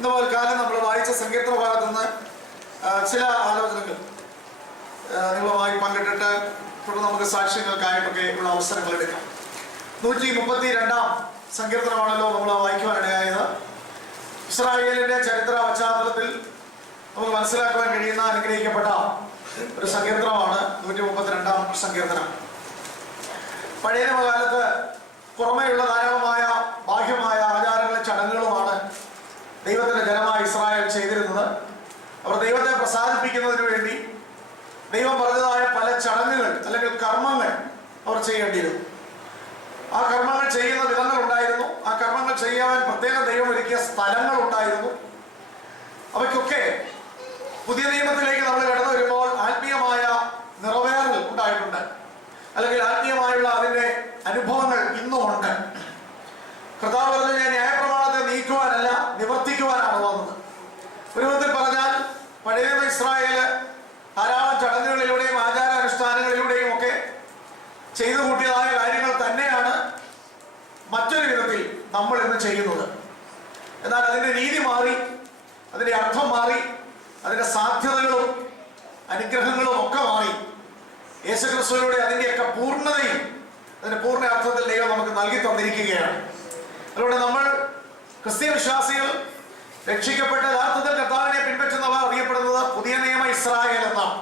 ഇന്ന് പോൽക്കാലം നമ്മൾ വായിച്ച സങ്കീർത്തന ഭാഗത്തു നിന്ന് ചില ആലോചനകൾ നിങ്ങളുമായി പങ്കിട്ടിട്ട് തുടർന്ന് നമുക്ക് സാക്ഷ്യങ്ങൾക്കായിട്ടൊക്കെ ഉള്ള അവസരങ്ങൾ എടുക്കാം. 132 സങ്കീർത്തനമാണല്ലോ നമ്മൾ വായിക്കുവാനിടയായത്. ഇസ്രായേലിന്റെ ചരിത്ര പശ്ചാത്തലത്തിൽ നമുക്ക് മനസ്സിലാക്കുവാൻ കഴിയുന്ന അനുഗ്രഹിക്കപ്പെട്ട ഒരു സങ്കീർത്തനമാണ് 132 സങ്കീർത്തനം. പഴയ നിയമകാലത്ത് പുറമേയുള്ള ധാരാളമായ ബാഹ്യമായ ആചാരങ്ങളും ചടങ്ങുകളുമാണ് ദൈവത്തിന്റെ ജനമായ ഇസ്രായേൽ ചെയ്തിരുന്നത്. അവർ ദൈവത്തെ പ്രസാദിപ്പിക്കുന്നതിന് വേണ്ടി ദൈവം പറഞ്ഞതായ പല ചടങ്ങുകൾ അല്ലെങ്കിൽ കർമ്മങ്ങൾ അവർ ചെയ്യേണ്ടിയിരുന്നു. ആ കർമ്മങ്ങൾ ചെയ്യുന്ന വിധങ്ങൾ ഉണ്ടായിരുന്നു. ആ കർമ്മങ്ങൾ ചെയ്യാൻ പ്രത്യേകം ദൈവം ഒരുക്കിയ സ്ഥലങ്ങൾ ഉണ്ടായിരുന്നു. അവയ്ക്കൊക്കെ പുതിയ നിയമത്തിലേക്ക് നമ്മൾ കടന്നു വരുമ്പോൾ ആത്മീയമായ നിറവേറൽ ഉണ്ടായിട്ടുണ്ട്, അല്ലെങ്കിൽ ആത്മീയമായുള്ള അതിൻ്റെ അനുഭവങ്ങൾ ഇന്നും ഉണ്ട്. കർത്താവ് പറഞ്ഞു, ഞാൻ ന്യായപ്രമാണത്തെ നീക്കുവാനല്ല നിവർത്തിക്കുവാനാണ് വന്നത്. ഒരു വിധത്തിൽ പറഞ്ഞാൽ പഴയ ഇസ്രായേല് ധാരാളം ചടങ്ങുകളിലൂടെയും ആചാരാനുഷ്ഠാനങ്ങളിലൂടെയും ഒക്കെ ചെയ്തു കൂട്ടിയതായ കാര്യങ്ങൾ തന്നെയാണ് മറ്റൊരു വിധത്തിൽ നമ്മൾ ഇന്ന് ചെയ്യുന്നത്. എന്നാൽ അതിൻ്റെ രീതി മാറി, അതിൻ്റെ അർത്ഥം മാറി, അതിൻ്റെ സാധ്യതകളും അനുഗ്രഹങ്ങളും ഒക്കെ മാറി. യേശുക്രിസ്തുവിലൂടെ അതിൻ്റെയൊക്കെ പൂർണ്ണതയും അതിൻ്റെ പൂർണ്ണ അർത്ഥത്തിൽ ദൈവം നമുക്ക് നൽകി തന്നിരിക്കുകയാണ്. അതുകൊണ്ട് നമ്മൾ ക്രിസ്തീയ വിശ്വാസികൾ രക്ഷിക്കപ്പെട്ട യഥാർത്ഥത്തിൽ കർത്താവിനെ പിൻപറ്റുന്നവർ അറിയപ്പെടുന്നത് പുതിയ നിയമ ഇസ്രായേൽ എന്നാണ്.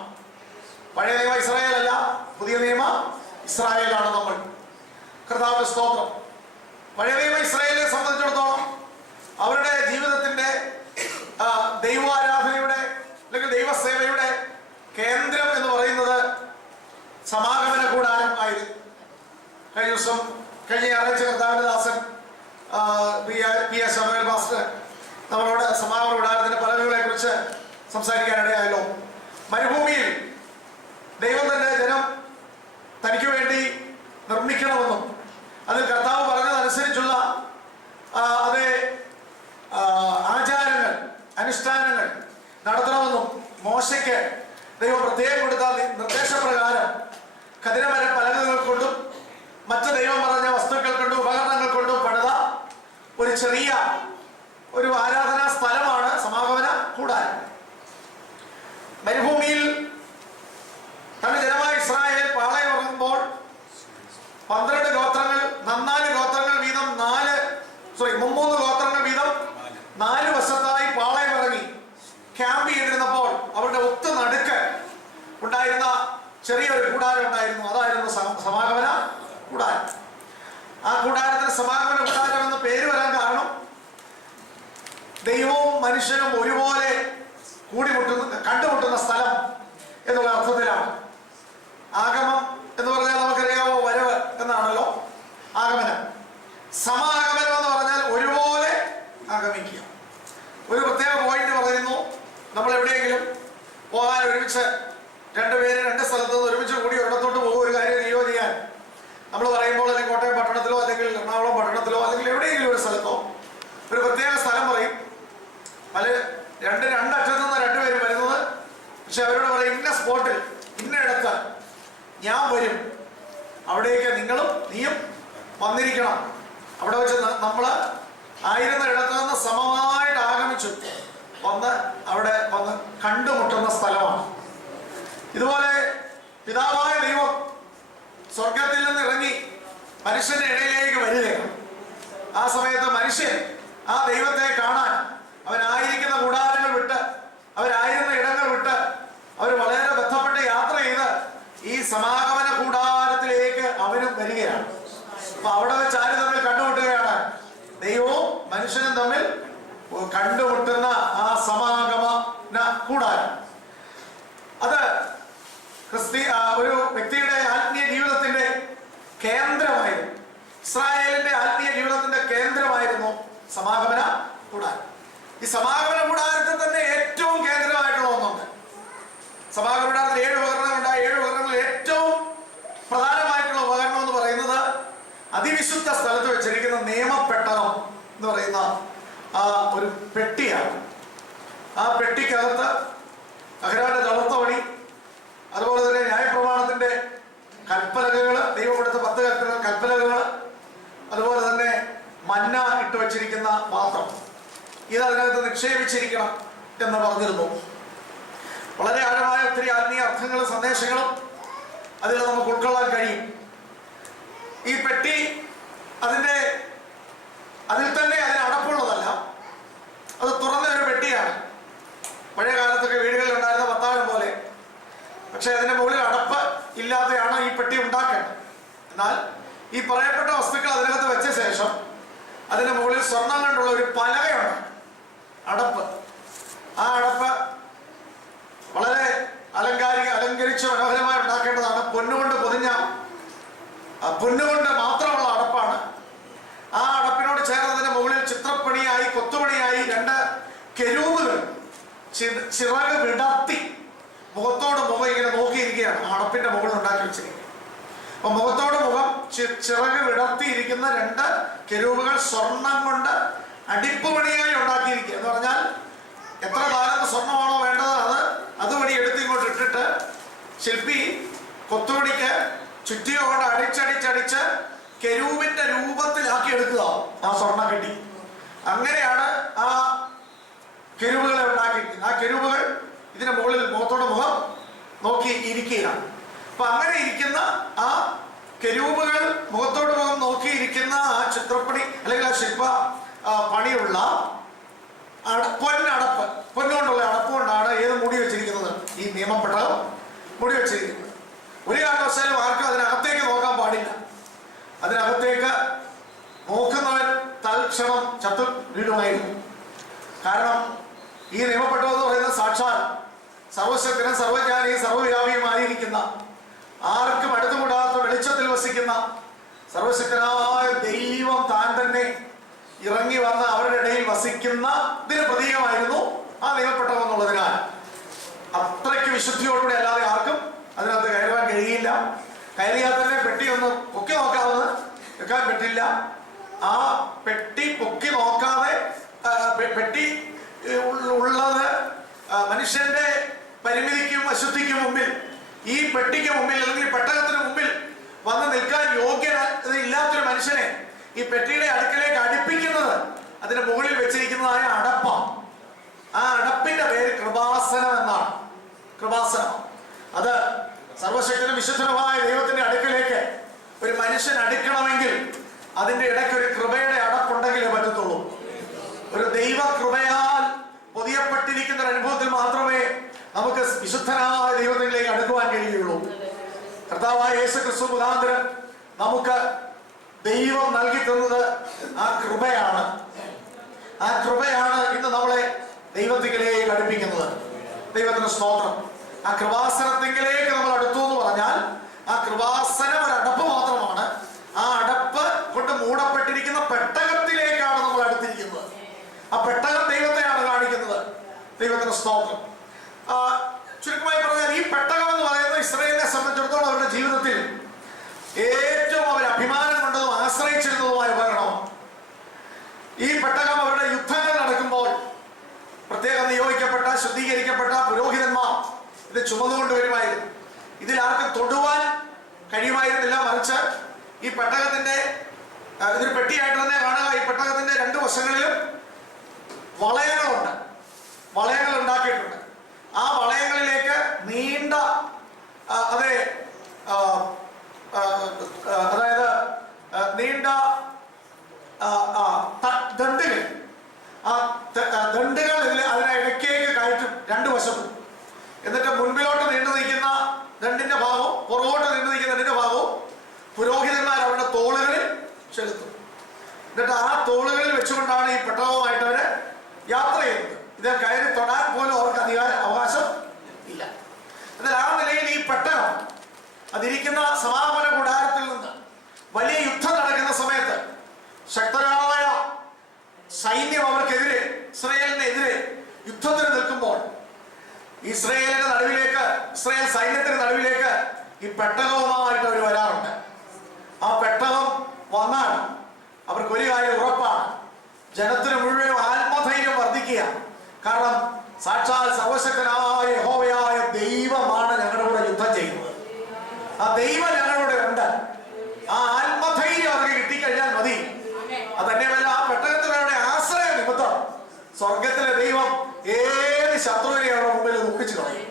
പഴയ നിയമ ഇസ്രായേൽ അല്ല, പുതിയ നിയമ ഇസ്രായേലാണ് നമ്മൾ. കർത്താവിന്റെ സ്തോത്രം. പഴയ നിയമ ഇസ്രായേലിനെ സംബന്ധിച്ചിടത്തോളം അവരുടെ ജീവിതത്തിന്റെ ദൈവാരാധനയുടെ അല്ലെങ്കിൽ ദൈവസേവയുടെ കേന്ദ്രം എന്ന് പറയുന്നത് സമാഗമന കൂടാരം ആയിരുന്നു. കഴിഞ്ഞ ദിവസം കഴിഞ്ഞ ഞായറാഴ്ച കർത്താവിന്റെ ദാസൻ പി എസ് ശമേൽ മാസ്റ്റർ നമ്മളോട് സമാഗമന കൂടാരത്തിന്റെ പലവുകളെ കുറിച്ച് സംസാരിക്കാനിടയായല്ലോ. മരുഭൂമിയിൽ ദൈവം തന്നെ ജനം തനിക്ക് വേണ്ടി നിർമ്മിക്കണമെന്നും അതിൽ കർത്താവ് പറഞ്ഞതനുസരിച്ചുള്ള അതേ ആചാരങ്ങൾ അനുഷ്ഠാനങ്ങൾ നടത്തണമെന്നും മോശയ്ക്ക് ദൈവം പ്രത്യേകം കൊടുത്ത നിർദ്ദേശപ്രകാരം കഠിനമര പലകകൾ കൊണ്ടും മറ്റ് ദൈവം പറഞ്ഞ വസ്തുക്കൾ കൊണ്ടും ഉപകരണങ്ങൾ കൊണ്ടും പണിത ഒരു ചെറിയ ഒരു ആരാധനാ സ്ഥലമാണ് സമാഗമന കൂടാരം. മരുഭൂമിയിൽ തന്റെ ജനമായ ഇസ്രായേൽ പാളയം ഇറങ്ങുമ്പോൾ 12 ഗോത്രങ്ങൾ 4 ഗോത്രങ്ങൾ വീതം 3 ഗോത്രങ്ങൾ വീതം 4 വശത്തായി പാളയം ഇറങ്ങി ക്യാമ്പ് ചെയ്തിരുന്നപ്പോൾ അവരുടെ ഒത്തു നടുക്ക് ഉണ്ടായിരുന്ന ചെറിയൊരു കൂടാരം ഉണ്ടായിരുന്നു. അതായിരുന്നു സമാഗമന കൂടാരം. ആ കൂടാരത്തിന് സമാഗമന കൂടാരം എന്ന പേര് വരാൻ കാരണം ദൈവവും മനുഷ്യനും ഒരുപോലെ കണ്ടുമുട്ടുന്ന സ്ഥലം എന്നുള്ള അർത്ഥത്തിലാണ്. ആഗമം എന്ന് പറഞ്ഞാൽ നമുക്കറിയാമോ, വരവ് എന്നാണല്ലോ ആഗമനം. സമാഗമനം എന്ന് പറഞ്ഞാൽ ഒരുപോലെ ആഗമിക്കുക. ഒരു പ്രത്യേക പോയിന്റ് പറയുന്നു, നമ്മൾ എവിടെയെങ്കിലും പോകാൻ ഒരുമിച്ച് 2 പേര് 2 സ്ഥലത്ത് നിന്ന് ഒരുമിച്ച് കൂടി ഒരിടത്തോട്ട് പോകും ഒരു കാര്യം നിയോ ചെയ്യാൻ നമ്മൾ പറയുമ്പോൾ, അല്ലെങ്കിൽ കോട്ടയം പട്ടണത്തിലോ അല്ലെങ്കിൽ എറണാകുളം പട്ടണത്തിലോ അല്ലെങ്കിൽ എവിടെയെങ്കിലും ഒരു സ്ഥലത്തോ ഒരു പ്രത്യേക സ്ഥലം പറയും. രണ്ടറ്റത്തു നിന്ന് 2 പേര് വരുന്നത്. പക്ഷെ അവരോട് പറയും, ഇന്ന സ്പോട്ടിൽ ഇന്ന ഇടത്ത് ഞാൻ വരും, അവിടേക്ക് നീയും വന്നിരിക്കണം. അവിടെ വെച്ച് നമ്മൾ ആയിരുന്ന ഇടത്ത് നിന്ന് സമമായിട്ട് ആഗമിച്ചു അവിടെ വന്ന് കണ്ടുമുട്ടുന്ന സ്ഥലമാണ്. ഇതുപോലെ പിതാവായ ദൈവം സ്വർഗത്തിൽ നിന്ന് ഇറങ്ങി മനുഷ്യന്റെ ഇടയിലേക്ക് വരികയാണ്. ആ സമയത്ത് മനുഷ്യൻ ആ ദൈവത്തെ കാണാൻ അവനായിരിക്കുന്ന കൂടാരങ്ങൾ വിട്ട്, അവരായിരുന്ന ഇടങ്ങൾ വിട്ട് അവർ വളരെ ബന്ധപ്പെട്ട് യാത്ര ചെയ്ത് ഈ സമാഗമന കൂടാരത്തിലേക്ക് അവനും വരികയാണ്. അപ്പൊ അവിടെ വെച്ച് ആര് തമ്മിൽ കണ്ടുമുട്ടുകയാണ്? ദൈവവും മനുഷ്യനും തമ്മിൽ കണ്ടുമുട്ടുന്ന ആ സമാഗമന കൂടാരം. അത് ഒരു വ്യക്തിയുടെ ആത്മീയ ജീവിതത്തിന്റെ കേന്ദ്രമായിരുന്നു. ഇസ്രായേലിന്റെ ആത്മീയ ജീവിതത്തിന്റെ കേന്ദ്രമായിരുന്നു സമാഗമന കൂടാരം. ഈ സമാഗമന കൂടാരത്തിൽ തന്നെ ഏറ്റവും കേന്ദ്രമായിട്ടുള്ള ഒന്നുണ്ട്. സമാഗമന കൂടാരത്തിൽ 7 ഉപകരണങ്ങളുണ്ട്. 7 ഉപകരണങ്ങളിൽ ഏറ്റവും പ്രധാനമായിട്ടുള്ള ഉപകരണം എന്ന് പറയുന്നത് അതിവിശുദ്ധ സ്ഥലത്ത് വെച്ചിരിക്കുന്ന നിയമപ്പെട്ടകം എന്ന് പറയുന്ന ആ ഒരു പെട്ടിയാണ്. ആ പെട്ടിക്കകത്ത് അഹരോന്റെ തളർത്തവണി, അതുപോലെ തന്നെ ന്യായപ്രമാണത്തിന്റെ കൽപ്പലകകൾ, ദൈവം കൊടുത്ത 10 കൽപ്പലകകൾ, അതുപോലെ തന്നെ മന്ന ഇട്ട് വച്ചിരിക്കുന്ന പാത്രം, ഇത് അതിനകത്ത് നിക്ഷേപിച്ചിരിക്കണം എന്ന് പറഞ്ഞിരുന്നു. വളരെ ആഴമായ ഒത്തിരി ആത്മീയ അർത്ഥങ്ങളും സന്ദേശങ്ങളും അതിൽ നമുക്ക് ഉൾക്കൊള്ളാൻ കഴിയും. ഈ പെട്ടി അതിൽ തന്നെ അതിന് അടപ്പുള്ളതല്ല, അത് തുറന്ന ഒരു പെട്ടിയാണ്. പഴയ കാലത്തൊക്കെ വീടുകളിൽ ഉണ്ടായിരുന്ന പത്താഴം പോലെ. പക്ഷെ അതിന്റെ മുകളിൽ അടപ്പ് ഇല്ലാതെയാണ് ഈ പെട്ടി ഉണ്ടാക്കേണ്ടത്. എന്നാൽ ഈ പറയപ്പെട്ട വസ്തുക്കൾ അതിനകത്ത് വെച്ച ശേഷം അതിന്റെ മുകളിൽ സ്വർണം കൊണ്ടുള്ള ഒരു പലകയുണ്ട്, അടപ്പ്. ആ അടപ്പ് വളരെ അലങ്കരിച്ച് മനോഹരമായി ഉണ്ടാക്കേണ്ടതാണ്. പൊന്നുകൊണ്ട് മാത്രമുള്ള അടപ്പാണ്. ആ അടപ്പിനോട് ചേർന്ന് അതിന്റെ മുകളിൽ ചിത്രപ്പണിയായി കൊത്തുപണിയായി 2 കെരൂബുകൾ ചിറക് വിടർത്തി മുഖത്തോട് മുഖം ഇങ്ങനെ നോക്കിയിരിക്കുകയാണ്. ആ അടപ്പിന്റെ മുകളിൽ ഉണ്ടാക്കി വെച്ചിരിക്കുന്നത്. അപ്പൊ മുഖത്തോട് മുഖം ചിറക് വിടർത്തിയിരിക്കുന്ന 2 കെരൂബുകൾ സ്വർണം കൊണ്ട് അടിപ്പുപണിയായി ഉണ്ടാക്കിയിരിക്കുക. എന്ന് പറഞ്ഞാൽ എത്ര താലന്ത് സ്വർണ്ണമാണോ വേണ്ടത് അതുപടി എടുത്ത് ഇങ്ങോട്ട് ഇട്ടിട്ട് ശില്പി കൊത്തുപണിക്ക് ചുറ്റിക കൊണ്ട് അടിച്ചടിച്ചടിച്ച് കെരൂബിന്റെ രൂപത്തിലാക്കി എടുക്കുക ആ സ്വർണ്ണം കെട്ടി. അങ്ങനെയാണ് ആ കെരൂബുകളെ ഉണ്ടാക്കിയിരിക്കുന്നത്. ആ കെരൂബുകൾ ഇതിന്റെ മുകളിൽ മുഖത്തോട് മുഖം നോക്കി ഇരിക്കുകയാണ്. അപ്പൊ അങ്ങനെ ഇരിക്കുന്ന ആ കെരൂബുകൾ മുഖത്തോട് മുഖം നോക്കിയിരിക്കുന്ന ആ ചിത്രപ്പണി അല്ലെങ്കിൽ ആ ശില്പ പണിയുള്ള പൊന്നടപ്പ്, പൊന്നുകൊണ്ടുള്ള അടപ്പ് കൊണ്ടാണ് ഏത് മൂടി വെച്ചിരിക്കുന്നത്? ഈ നിയമപ്പെട്ടത് മൂടി വെച്ചിരിക്കുന്നത്. ഒരു കാരണവശാലും ആർക്കും അതിനകത്തേക്ക് നോക്കാൻ പാടില്ല. അതിനകത്തേക്ക് നോക്കുന്നവൻ തൽക്ഷണം ചത്തു വീടുമായിരുന്നു. കാരണം ഈ നിയമപ്പെട്ടതെന്ന് പറയുന്ന സാക്ഷാൽ സർവശക്തനും സർവജ്ഞാനി സർവവ്യാപിയുമായിരിക്കുന്ന, ആർക്കും അടുത്തുകൂടാത്ത വെളിച്ചത്തിൽ വസിക്കുന്ന സർവശക്തനായ ദൈവം താൻ തന്നെ ഇറങ്ങി വന്ന് അവരുടെ ഇടയിൽ വസിക്കുന്നതിന് പ്രതീകമായിരുന്നു ആ നിയമപ്പെട്ടവം എന്നുള്ളതിനാൽ അത്രയ്ക്ക് വിശുദ്ധിയോടുകൂടി അല്ലാതെ ആർക്കും അതിനകത്ത് കയറുവാൻ കഴിയില്ല. കയറിയാൽ തന്നെ പെട്ടി ഒന്ന് പൊക്കി നോക്കാവുന്ന വെക്കാൻ പറ്റില്ല. ആ പെട്ടി പൊക്കി നോക്കാതെ പെട്ടി ഉള്ളത് മനുഷ്യന്റെ പരിമിതിക്കും അശുദ്ധിക്കും മുമ്പിൽ, ഈ പെട്ടിക്ക് മുമ്പിൽ അല്ലെങ്കിൽ പെട്ടകത്തിന് മുമ്പിൽ വന്ന് നിൽക്കാൻ യോഗ്യത ഇല്ലാത്തൊരു മനുഷ്യനെ ഈ പെട്ടിയുടെ അടുക്കലേക്ക് അടുപ്പിക്കുന്നത് അതിന്റെ മുകളിൽ വെച്ചിരിക്കുന്നതായ അടപ്പാണ്. ആ അടപ്പിന്റെ പേര് കൃപാസനം എന്നാണ്. കൃപാസനം അത് സർവശക്തനും വിശുദ്ധനുമായ ദൈവത്തിന്റെ അടുക്കലേക്ക് ഒരു മനുഷ്യൻ അടുക്കണമെങ്കിൽ അതിന്റെ ഇടയ്ക്ക് ഒരു കൃപയുടെ അടപ്പുണ്ടെങ്കിലേ പറ്റത്തുള്ളൂ. ഒരു ദൈവ കൃപയാൽ പൊതിയപ്പെട്ടിരിക്കുന്ന ഒരു അനുഭവത്തിൽ മാത്രമേ നമുക്ക് വിശുദ്ധനായ ദൈവത്തിലേക്ക് അടുക്കുവാൻ കഴിയുള്ളൂ. കർത്താവായ യേശു ക്രിസ്തു മുഖാന്തരം നമുക്ക് ദൈവം നൽകി തന്നത് ആ കൃപയാണ്. ആ കൃപയാണ് ഇന്ന് നമ്മളെ ദൈവത്തിലേക്ക് അടുപ്പിക്കുന്നത്. ദൈവത്തിന് സ്തോത്രം. ആ കൃപാസനത്തിലേക്ക് നമ്മൾ അടുത്തു എന്ന് പറഞ്ഞാൽ ആ കൃപാസനം ഒരു അടപ്പ് മാത്രമാണ്. ആ അടപ്പ് കൊണ്ട് മൂടപ്പെട്ടിരിക്കുന്ന പെട്ടകത്തിലേക്കാണ് നമ്മൾ അടുത്തിരിക്കുന്നത്. ആ പെട്ടകം ദൈവത്തെയാണ് കാണിക്കുന്നത്. ദൈവത്തിന് സ്തോത്രം. ചുരുക്കമായി പറഞ്ഞാൽ ഈ പെട്ടകം എന്ന് പറയുന്നത് ഇസ്രായേലിനെ സംബന്ധിച്ചിടത്തോളം അവരുടെ ജീവിതത്തിൽ ഏറ്റവും അവർ അഭിമാനം കൊണ്ടതും ആശ്രയിച്ചിരുന്നതുമായ ഉപകരണമാണ്. ഈ പെട്ടകം അവരുടെ യുദ്ധങ്ങൾ നടക്കുമ്പോൾ പ്രത്യേകം നിയോഗിക്കപ്പെട്ട ശുദ്ധീകരിക്കപ്പെട്ട പുരോഹിതന്മാർ ഇത് ചുമന്നുകൊണ്ട് വരുമായിരുന്നു. ഇതിൽ ആർക്കും തൊടുവാൻ കഴിയുമായിരുന്നില്ല. മറിച്ച് ഈ പെട്ടകത്തിന്റെ ഇതൊരു പെട്ടിയായിട്ട് തന്നെ കാണുക. ഈ പെട്ടകത്തിന്റെ 2 വശങ്ങളിലും വളയങ്ങളുണ്ട്, വളയങ്ങൾ ഉണ്ടാക്കിയിട്ടുണ്ട്. ആ വളയങ്ങളിലേക്ക് നീണ്ട അതായത് നീണ്ട ദണ്ടുകൾ, ആ ദണ്ടുകൾ അതിനിടയ്ക്കേക്ക് കയറ്റും 2 വശത്തും. എന്നിട്ട് മുൻപിലോട്ട് നീണ്ടു നിൽക്കുന്ന ദണ്ടിന്റെ ഭാഗവും പുറകോട്ട് നീണ്ടു നിൽക്കുന്ന ദണ്ടിന്റെ ഭാഗവും പുരോഹിതന്മാർ അവരുടെ തോളുകളിൽ ചെലുത്തും. എന്നിട്ട് ആ തോളുകളിൽ വെച്ചുകൊണ്ടാണ് ഈ പെട്ടകവുമായിട്ട് അവര് യാത്ര ചെയ്യുന്നത്. ഇത് കയറി തൊടാൻ പോലും അവർക്ക് അവകാശം ഇല്ല. എന്നാൽ ആ നിലയിൽ ഈ പെട്ടകം അതിരിക്കുന്ന സമാപന കൂടാരത്തിൽ നിന്ന് വലിയ യുദ്ധം നടക്കുന്ന സമയത്ത് ശക്തരായ സൈന്യം അവർക്കെതിരെ, ഇസ്രായേലിനെതിരെ യുദ്ധത്തിന് നിൽക്കുമ്പോൾ ഇസ്രായേൽ സൈന്യത്തിന്റെ നടുവിലേക്ക് ഈ പെട്ടകവുമായിട്ട് അവർ വരാറുണ്ട്. ആ പെട്ടകം വന്നാൽ അവർക്ക് ഒരു കാര്യം ഉറപ്പാണ്, ജനത്തിന് മുഴുവനും ആത്മധൈര്യം വർദ്ധിക്കുക. കാരണം സാക്ഷാൽ സർവശക്തനായ യഹോവയായ ദൈവമാണ് ഞങ്ങളുടെ കൂടെ യുദ്ധം ചെയ്യുന്നത്. ആ ദൈവം ഞങ്ങളുടെ ഉണ്ട്. ആ ആത്മധൈര്യം അവർക്ക് കിട്ടിക്കഴിഞ്ഞാൽ മതി. അതന്നെയല്ല, ആ പെട്ടകത്തിലൂടെ ആശ്രയ നിമിത്തം ദൈവം ഏത് ശത്രുവിനെയാണ് മുമ്പിൽ ദുഃഖിച്ചു കളയും.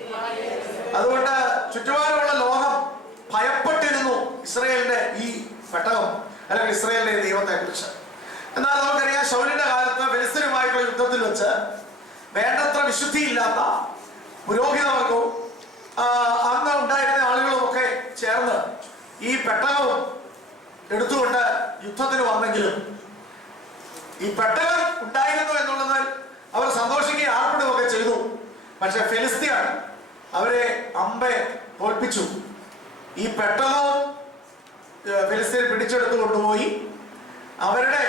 അതുകൊണ്ട് ചുറ്റുപാടുമുള്ള ലോകം ഭയപ്പെട്ടിരുന്നു ഇസ്രായേലിന്റെ ഈ പെട്ടകം അല്ലെങ്കിൽ ഇസ്രായേലിന്റെ ദൈവത്തെ കുറിച്ച്. എന്നാൽ നമുക്കറിയാം, ശൗലിന്റെ കാലത്ത് ഫെലിസ്ത്യരുമായിട്ടുള്ള യുദ്ധത്തിൽ വെച്ച് വേണ്ടത്ര വിശുദ്ധിയില്ലാത്ത പുരോഹിതവർഗവും അന്ന് ഉണ്ടായിരുന്ന ആളുകളും ഒക്കെ ചേർന്ന് ഈ പെട്ടകവും എടുത്തുകൊണ്ട് യുദ്ധത്തിന് വന്നെങ്കിലും ഈ പെട്ടകം ഉണ്ടായിരുന്നു എന്നുള്ളത് അവർ സന്തോഷിക്കുകയും ആർപ്പിടുകയൊക്കെ ചെയ്തു. പക്ഷെ ഫെലിസ്ത്യർ അവരെ അമ്പെ തോൽപ്പിച്ചു. ഈ പെട്ടകവും ഫെലിസ്ത്യർ പിടിച്ചെടുത്തു കൊണ്ടുപോയി അവരുടെ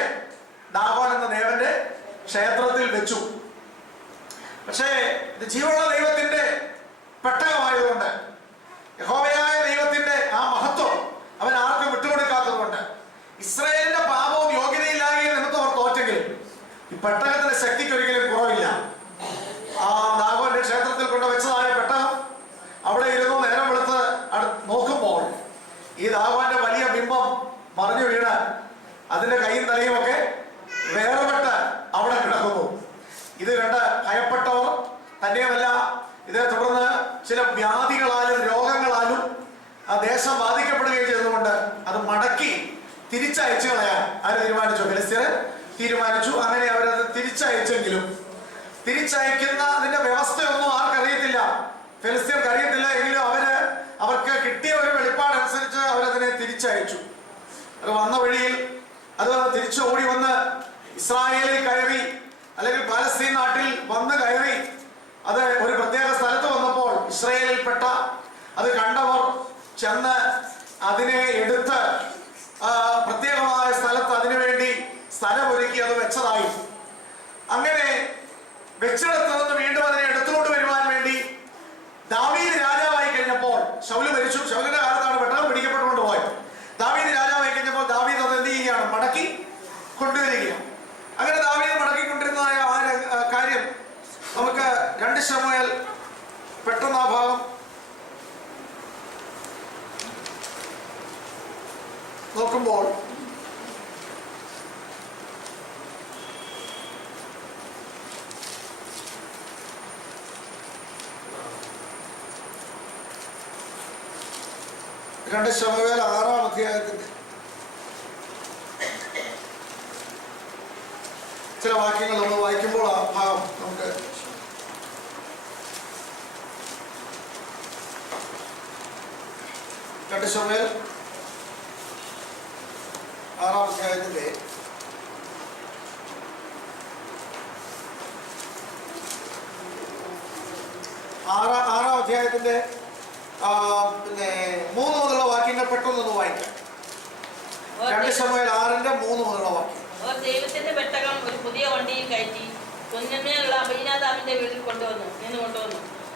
ദാഗോൻ എന്ന ദേവന്റെ ക്ഷേത്രത്തിൽ വെച്ചു. പക്ഷേ ഇത് ജീവനുള്ള ദൈവത്തിന്റെ പെട്ടകമായതുകൊണ്ട്, യഹോവയായ ദൈവത്തിന്റെ ആ മഹത്വം അവൻ ആർക്കും വിട്ടുകൊടുക്കാത്തത് കൊണ്ട്, ഇസ്രായേലിന്റെ പാപവും യോഗ്യതയില്ലാതെയും നിമിത്തം അവർ തോറ്റെങ്കിലും ഈ പെട്ടകത്തിന്റെ ശക്തിക്ക് ഒരിക്കലും കുറവില്ല. ആ ദാഗോന്റെ ക്ഷേത്രത്തിൽ കൊണ്ട് വെച്ചതായ പെട്ടകം അവിടെ ഇരുന്നു നേരം വെളുത്ത് നോക്കുമ്പോൾ ഈ ദാഗോന്റെ വലിയ ബിംബം മറിഞ്ഞു വീണ് അതിന്റെ കൈയും തലയും ഒക്കെ വേർപെട്ട് അവിടെ കിടക്കുന്നു. ഇത് കണ്ട് ഭയപ്പെട്ടവർ തന്നെയുമല്ല, ഇതേ തുടർന്ന് ചില വ്യാധികളാലും രോഗങ്ങളാലും ആ ദേശം ബാധിക്കപ്പെടുകയും ചെയ്തുകൊണ്ട് അത് മടക്കി തിരിച്ചയച്ചു കളയാൻ ആര് തീരുമാനിച്ചു? ഫെലിസ്ത്യർ തീരുമാനിച്ചു. അങ്ങനെ അവരത് തിരിച്ചയച്ചെങ്കിലും തിരിച്ചയക്കുന്ന അതിന്റെ വ്യവസ്ഥയൊന്നും ആർക്കറിയത്തില്ല, ഫെലിസ്ത്യർക്ക് അറിയത്തില്ല. എങ്കിലും അവർക്ക് കിട്ടിയ ഒരു വെളിപ്പാടനുസരിച്ച് അവരതിനെ തിരിച്ചയച്ചു. അത് വന്ന വഴിയിൽ അത് തിരിച്ചു ഓടി വന്ന് ഇസ്രായേലിൽ കയറി, അല്ലെങ്കിൽ പാലസ്തീൻ നാട്ടിൽ വന്ന് കയറി. അത് ഒരു പ്രത്യേക സ്ഥലത്ത് വന്നപ്പോൾ ഇസ്രായേലിൽപ്പെട്ട അത് കണ്ടവർ ചെന്ന് അതിനെ എടുത്ത് പ്രത്യേകമായ സ്ഥലത്ത് അതിനുവേണ്ടി സ്ഥലമൊരുക്കി അത് വെച്ചതായി. അങ്ങനെ വെച്ചെടുത്ത് നിന്ന് വീണ്ടും അതിനെ എടുത്തുകൊണ്ട് വരുവാൻ വേണ്ടി ദാവീദ് രാജാവായി കഴിഞ്ഞപ്പോൾ, ശൗല് മരിച്ചു, ശൗലിന്റെ കാലത്താണ് പെട്ടെന്ന് പിടിക്കപ്പെട്ടുകൊണ്ട് പോയത്. ദാവീദ് രാജാവായി കഴിഞ്ഞപ്പോൾ ദാവീദ് അത് എന്ത് ചെയ്യുകയാണ്? മടക്കി കൊണ്ടുവരികയാണ്. അങ്ങനെ ദാവീദ് മടക്കിക്കൊണ്ടിരുന്നതായ ആ കാര്യം നമുക്ക് 2 ശമൂവേൽ പെട്ടെന്ന് ആ ഭാഗം നോക്കുമ്പോൾ ശമൂവേൽ 6-ാം അധ്യായത്തിന്റെ ചില വാക്യങ്ങൾ നമ്മൾ വായിക്കുമ്പോൾ ആ ഭാഗം നമുക്ക് ശമൂവേൽ 6-ാം അധ്യായത്തിന്റെ 6-ാം അധ്യായത്തിന്റെ 3 മുതലുള്ള വാക്യങ്ങൾ പെട്ടെന്നൊന്ന് വായിക്കാം. 2 ശമൂവേൽ 6-ന്റെ 3 മുതലുള്ള വാക്യം. ദൈവത്തിന്റെ പെട്ടകം ഒരു പുതിയ വണ്ടിയിൽ കയറ്റി കുഞ്ഞന്മേലുള്ള അബീനാദാബിന്റെ വീട്ടിൽ കൊണ്ടുവന്നു.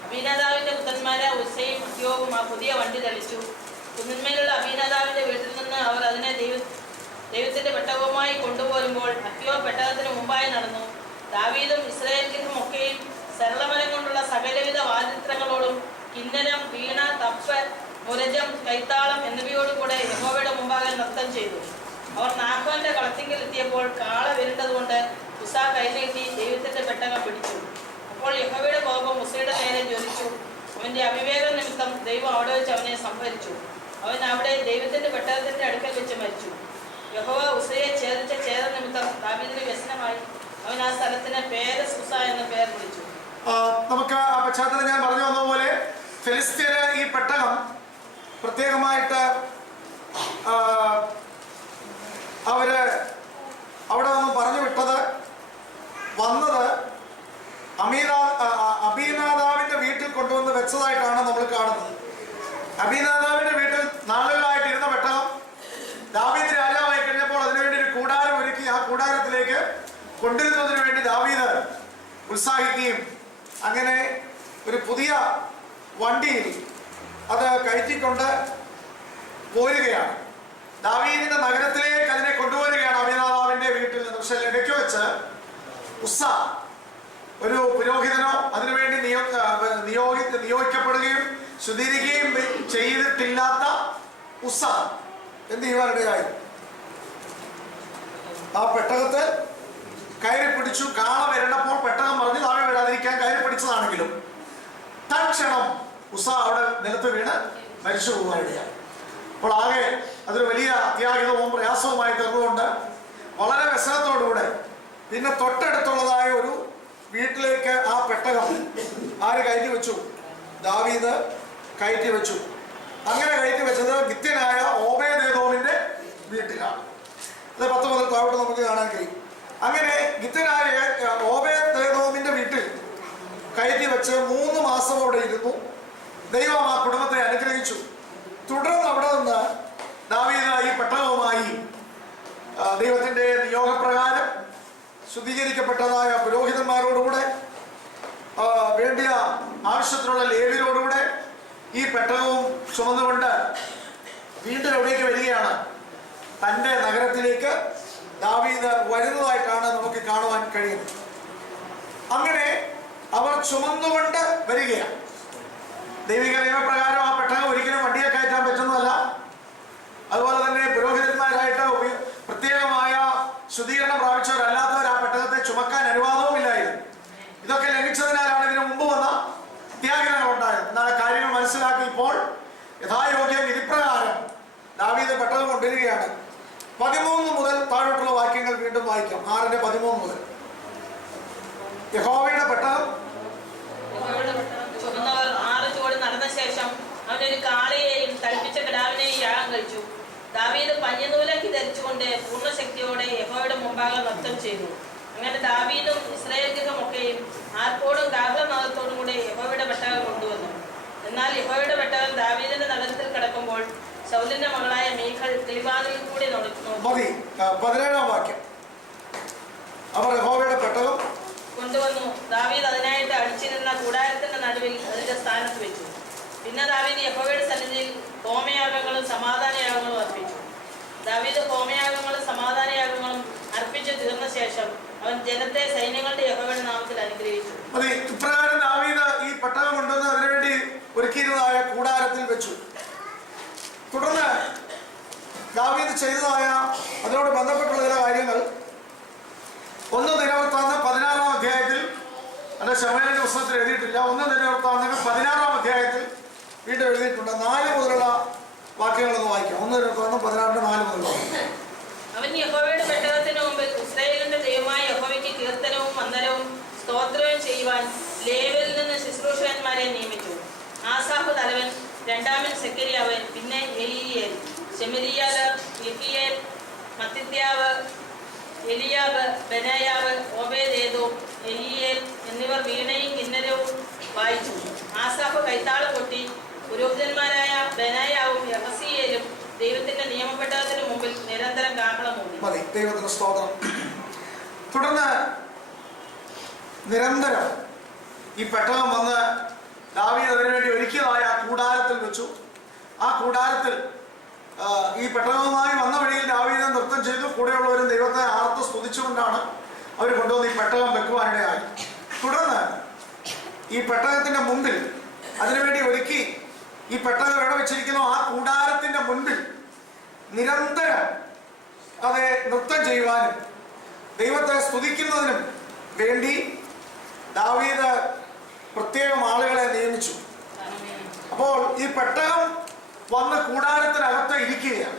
അബീനാദാബിന്റെ പുത്രന്മാരെ ഉസ്സയും അഹ്യോവും ആ പുതിയ വണ്ടി തെളിച്ചു. കുഞ്ഞന്മേലുള്ള അബീനാദാബിന്റെ വീട്ടിൽ നിന്ന് അവർ അതിനെ ദൈവത്തിന്റെ പെട്ടകവുമായി കൊണ്ടുപോരുമ്പോൾ അഹ്യോ പെട്ടകത്തിന് മുമ്പായി നടന്നു. ദാവീദും ഇസ്രായേൽക്കും ഒക്കെയും സരളമരം കൊണ്ടുള്ള സകലവിധ വാദ്യത്രങ്ങളോടും കിന്നരം, വീണ, തപ്പ്, മുരജം, കൈത്താളം എന്നിവയോടുകൂടെ യഹോവയുടെ മുമ്പാകെ നൃത്തം ചെയ്തു. അവർ നാഹോന്റെ കളത്തിങ്കിൽ എത്തിയപ്പോൾ കാള വിരണ്ടതുകൊണ്ട് ഉസ്സ കൈനീട്ടി ദൈവത്തിന്റെ പെട്ടകം പിടിച്ചു. അപ്പോൾ യഹോവയുടെ കോപം ഉസ്സയുടെ നേരെ ജ്വലിച്ചു. അവന്റെ അവിവേക നിമിത്തം ദൈവം അവിടെ വെച്ച് അവനെ സംഹരിച്ചു. അവൻ അവിടെ ദൈവത്തിന്റെ പെട്ടകത്തിന്റെ അടുക്കൽ വെച്ച് മരിച്ചു. യഹോവ ഉസ്സയെ ഛേദിച്ച ഛേദ നിമിത്തം ദാവീദിന് വ്യസനമായി. അവൻ ആ സ്ഥലത്തിന് പേരസ് ഉസ്സ എന്ന പേർ വിളിച്ചു. നമുക്ക് ആ പശ്ചാത്തലം ഞാൻ പറഞ്ഞു വന്നതുപോലെ ഫെലിസ്ത്യര് ഈ പെട്ടകം പ്രത്യേകമായിട്ട് അവര് അവിടെ നിന്ന് പറഞ്ഞു വിട്ടത് വന്നത് അബീനാദാബിന്റെ വീട്ടിൽ കൊണ്ടുവന്ന് വെച്ചതായിട്ടാണ് നമ്മൾ കാണുന്നത്. അബീനാദാബിന്റെ വീട്ടിൽ നാളുകളായിട്ട് ഇരുന്ന പെട്ടകം ദാവീദ് രാജാവായി കഴിഞ്ഞപ്പോൾ അതിനുവേണ്ടി ഒരു കൂടാരം ഒരുക്കി ആ കൂടാരത്തിലേക്ക് കൊണ്ടുവരുന്നതിന് വേണ്ടി ദാവീദ് ഉത്സാഹിക്കുകയും അങ്ങനെ ഒരു പുതിയ വണ്ടിയിൽ അത് കയറ്റിക്കൊണ്ട് പോരുകയാണ്. ദാവീദിന്റെ നഗരത്തിലേക്ക് അതിനെ കൊണ്ടുവരികയാണ് അബീനാദാബിന്റെ വീട്ടിൽ നിന്ന്. പക്ഷെ ഇടയ്ക്ക് വെച്ച് ഉസ്സ ഒരു പുരോഹിതനോ അതിനുവേണ്ടി നിയോഗിക്കപ്പെടുകയും ശുദ്ധീകരിക്കുകയും ചെയ്തിട്ടില്ലാത്ത ഉസ്സ എന്ത് ചെയ്യുവാനിടയായി? ആ പെട്ടകത്തെ കയറി പിടിച്ചു. കാള വരണ്ടപ്പോൾ പെട്ടകം പറഞ്ഞു താഴെ വിടാതെ വെച്ചതാണെങ്കിലും തൽക്ഷണം ഉസ അവിടെ നിലത്ത് വീണ് മരിച്ചു പോകാനിടയായി. അപ്പോൾ ആകെ അതൊരു വലിയ അത്യാഹിതവും പ്രയാസവുമായി തീർന്നുകൊണ്ട് വളരെ വ്യസനത്തോടുകൂടെ പിന്നെ തൊട്ടടുത്തുള്ളതായ ഒരു വീട്ടിലേക്ക് ആ പെട്ടകം ആര് കയറ്റി വെച്ചു? ദാവീദ് കയറ്റി വെച്ചു. അങ്ങനെ കയറ്റി വെച്ചത് ഗിത്യനായ ഓബേദേദോമിന്റെ വീട്ടിലാണ്. അത് 10 മുതൽ താഴോട്ട് നമുക്ക് കാണാൻ കഴിയും. അങ്ങനെ ഗിത്യനായ ഓബേദേദോമിന്റെ വീട്ടിൽ കയറ്റി വെച്ച് 3 മാസം അവിടെ ഇരുന്നു. ദൈവം ആ കുടുംബത്തെ അനുഗ്രഹിച്ചു. തുടർന്ന് അവിടെ നിന്ന് ദാവീദ് ഈ പെട്ടകവുമായി ദൈവത്തിന്റെ നിയോഗപ്രകാരം ശുദ്ധീകരിക്കപ്പെട്ടതായ പുരോഹിതന്മാരോടുകൂടെ വേണ്ടിയ ആവശ്യത്തിനുള്ള ലേവ്യരോടുകൂടെ ഈ പെട്ടകവും ചുമന്നുകൊണ്ട് വീണ്ടും എവിടേക്ക് വരികയാണ്? തൻ്റെ നഗരത്തിലേക്ക് ദാവീദ് വരുന്നതായിട്ടാണ് നമുക്ക് കാണുവാൻ കഴിയുന്നത്. അങ്ങനെ അവർ ചുമന്നുകൊണ്ട് വരികയാണ്. ദൈവിക നിയമപ്രകാരം ആ പെട്ടകം ഒരിക്കലും വണ്ടിയെ കയറ്റാൻ പറ്റുന്നതല്ല. അതുപോലെ തന്നെ പുരോഹിതന്മാരായിട്ട് പ്രത്യേകമായ ശുദ്ധീകരണം പ്രാപിച്ചവരല്ലാത്തവർ ആ പെട്ടകത്തെ ചുമക്കാൻ അനുവാദവും ഇല്ലായിരുന്നു. ഇതൊക്കെ ലംഘിച്ചതിനാലാണ് ഇതിനു മുമ്പ് വന്ന ത്യാഗങ്ങൾ ഉണ്ടായത്. എന്നാൽ കാര്യങ്ങൾ മനസ്സിലാക്കി ഇപ്പോൾ യഥായോഗ്യം വിധിപ്രകാരം ദാവീദ് പെട്ടകം കൊണ്ടുവരികയാണ്. 13 മുതൽ താഴോട്ടുള്ള വാക്യങ്ങൾ വീണ്ടും വായിക്കാം. 6:13 മുതൽ. യഹോവയുടെ പെട്ടകം ചുമന്നവർ 6 ചുവട് നടന്ന ശേഷം അവനൊരു കാളയെയും തടിപ്പിച്ച കിടാവിനെയും യാഗം കഴിച്ചു. ദാവീദ് പഞ്ഞനൂലങ്കി ധരിച്ചുകൊണ്ട് പൂർണ്ണശക്തിയോടെ യഹോവയുടെ മുമ്പാകെ നൃത്തം ചെയ്തു. അങ്ങനെ ദാവീദും ഇസ്രായേൽ ഗൃഹമൊക്കെയും ആർപ്പോടും കാഹളനാദത്തോടും കൂടെ യഹോവയുടെ പെട്ടകം കൊണ്ടുവന്നു. എന്നാൽ യഹോവയുടെ പെട്ടകം ദാവീദിന്റെ നഗരത്തിൽ കിടക്കുമ്പോൾ ശൗലിന്റെ മകളായ മീഖൾ കിളിവാതിലിൽ കൂടി നോക്കി. 17-ാം വാക്യം. അവർ യഹോവയുടെ പെട്ടകം കൊണ്ടുവന്നു. ദാവീദ് അതിനായിട്ട് അടിച്ചിരുന്ന കൂടാരത്തിന്റെ നടുവിൽ അതിന്റെ സ്ഥാനത്ത് വെച്ചു. പിന്നെ ദാവീദ് യഹോവയുടെ സന്നിധിയിൽ ഹോമയാഗങ്ങളും സമാധാനയാഗങ്ങളും അർപ്പിച്ചു. ദാവീദ് ഹോമയാഗങ്ങളും സമാധാനയാഗങ്ങളും അർപ്പിച്ചു തീർന്ന ശേഷം അവൻ ജനത്തെ സൈന്യങ്ങളുടെ യഹോവയുടെ നാമത്തിൽ അനുഗ്രഹിച്ചു. ഇപ്രകാരം ദാവീദ് ഈ പെട്ടകം കൊണ്ടുവന്ന് അതിനുവേണ്ടി ഒരുക്കിയിരുന്നതായ കൂടാരത്തിൽ വെച്ചു. തുടർന്ന് ദാവീദ് ചെയ്തതായ അതിനോട് ബന്ധപ്പെട്ടുള്ള ചില കാര്യങ്ങൾ 1 ദിനവൃത്താന്തം 16-ാം അധ്യായത്തിൽ, അല്ല ശമൂവേലിന്റെ പുസ്തകത്തിൽ എഴുതിയിട്ടില്ല, 1 ദിനവൃത്താന്തങ്ങൾ 16-ാം അധ്യായത്തിൽ വീണ്ടും എഴുതിയിട്ടുണ്ട്. 4 മുതലുള്ള വാക്യങ്ങളൊന്ന് വായിക്കാം. 1 ദിനവൃത്താന്തം 16-4 മുതലുള്ള. അവൻ യഹോവയുടെ പെട്ടകത്തിന് മുമ്പിൽ ഇസ്രായേലിന്റെ ദൈവമായ യഹോവയ്ക്ക് കീർത്തനവും വന്ദനവും സ്തോത്രവും ചെയ്യുവാൻ ലേവ്യരിൽ നിന്ന് ശുശ്രൂഷകന്മാരെ നിയമിച്ചു. ആസാഫ് തലവൻ, രണ്ടാമൻ സെക്കരിയാവ്, പിന്നെ എലീയേൽ, ശെമരിയാവ്, യെഹിയേൽ, മത്തിത്യാവ്, എലിയാബ്, ബെനായാവ്, ഓബേദേദോം, എലിയേൽ എന്നിവർ വീണയും കിന്നരവും വായിച്ചു. ആസാഫ് കൈത്താളം കൊട്ടി. പുരോഹിതന്മാരായ ബെനായാവും യഹസിയേലും ദൈവത്തിന്റെ നിയമപ്പെട്ടകത്തിന് മുമ്പിൽ നിരന്തരം കാഹളം ഊതി. ദൈവത്തിന് സ്തോത്രം. തുടർന്ന് നിരന്തരം ഈ പെട്ടകം വന്ന് ദാവീദ് അതിനുവേണ്ടി ഒരുക്കിയതായ കൂടാരത്തിൽ വെച്ചു. ആ കൂടാരത്തിൽ ഈ പെട്ടകവുമായി വന്ന വഴിയിൽ ദാവീദ് നൃത്തം ചെയ്തു. കൂടെയുള്ളവരും ദൈവത്തെ ആർത്ത് സ്തുതിച്ചുകൊണ്ടാണ് അവർ കൊണ്ടുവന്ന് ഈ പെട്ടകം വെക്കുവാനിടയായി. തുടർന്ന് ഈ പെട്ടകത്തിന്റെ മുമ്പിൽ അതിനുവേണ്ടി ഒരുക്കി ഈ പെട്ടകം എവിടെ വെച്ചിരിക്കുന്നു? ആ കൂടാരത്തിന്റെ മുൻപിൽ നിരന്തരം അതെ നൃത്തം ചെയ്യുവാനും ദൈവത്തെ സ്തുതിക്കുന്നതിനും വേണ്ടി ദാവീദ് പ്രത്യേകം ആളുകളെ നിയമിച്ചു. അപ്പോൾ ഈ പെട്ടകം വന്ന് കൂടാരത്തിനകത്ത് ഇരിക്കുകയാണ്.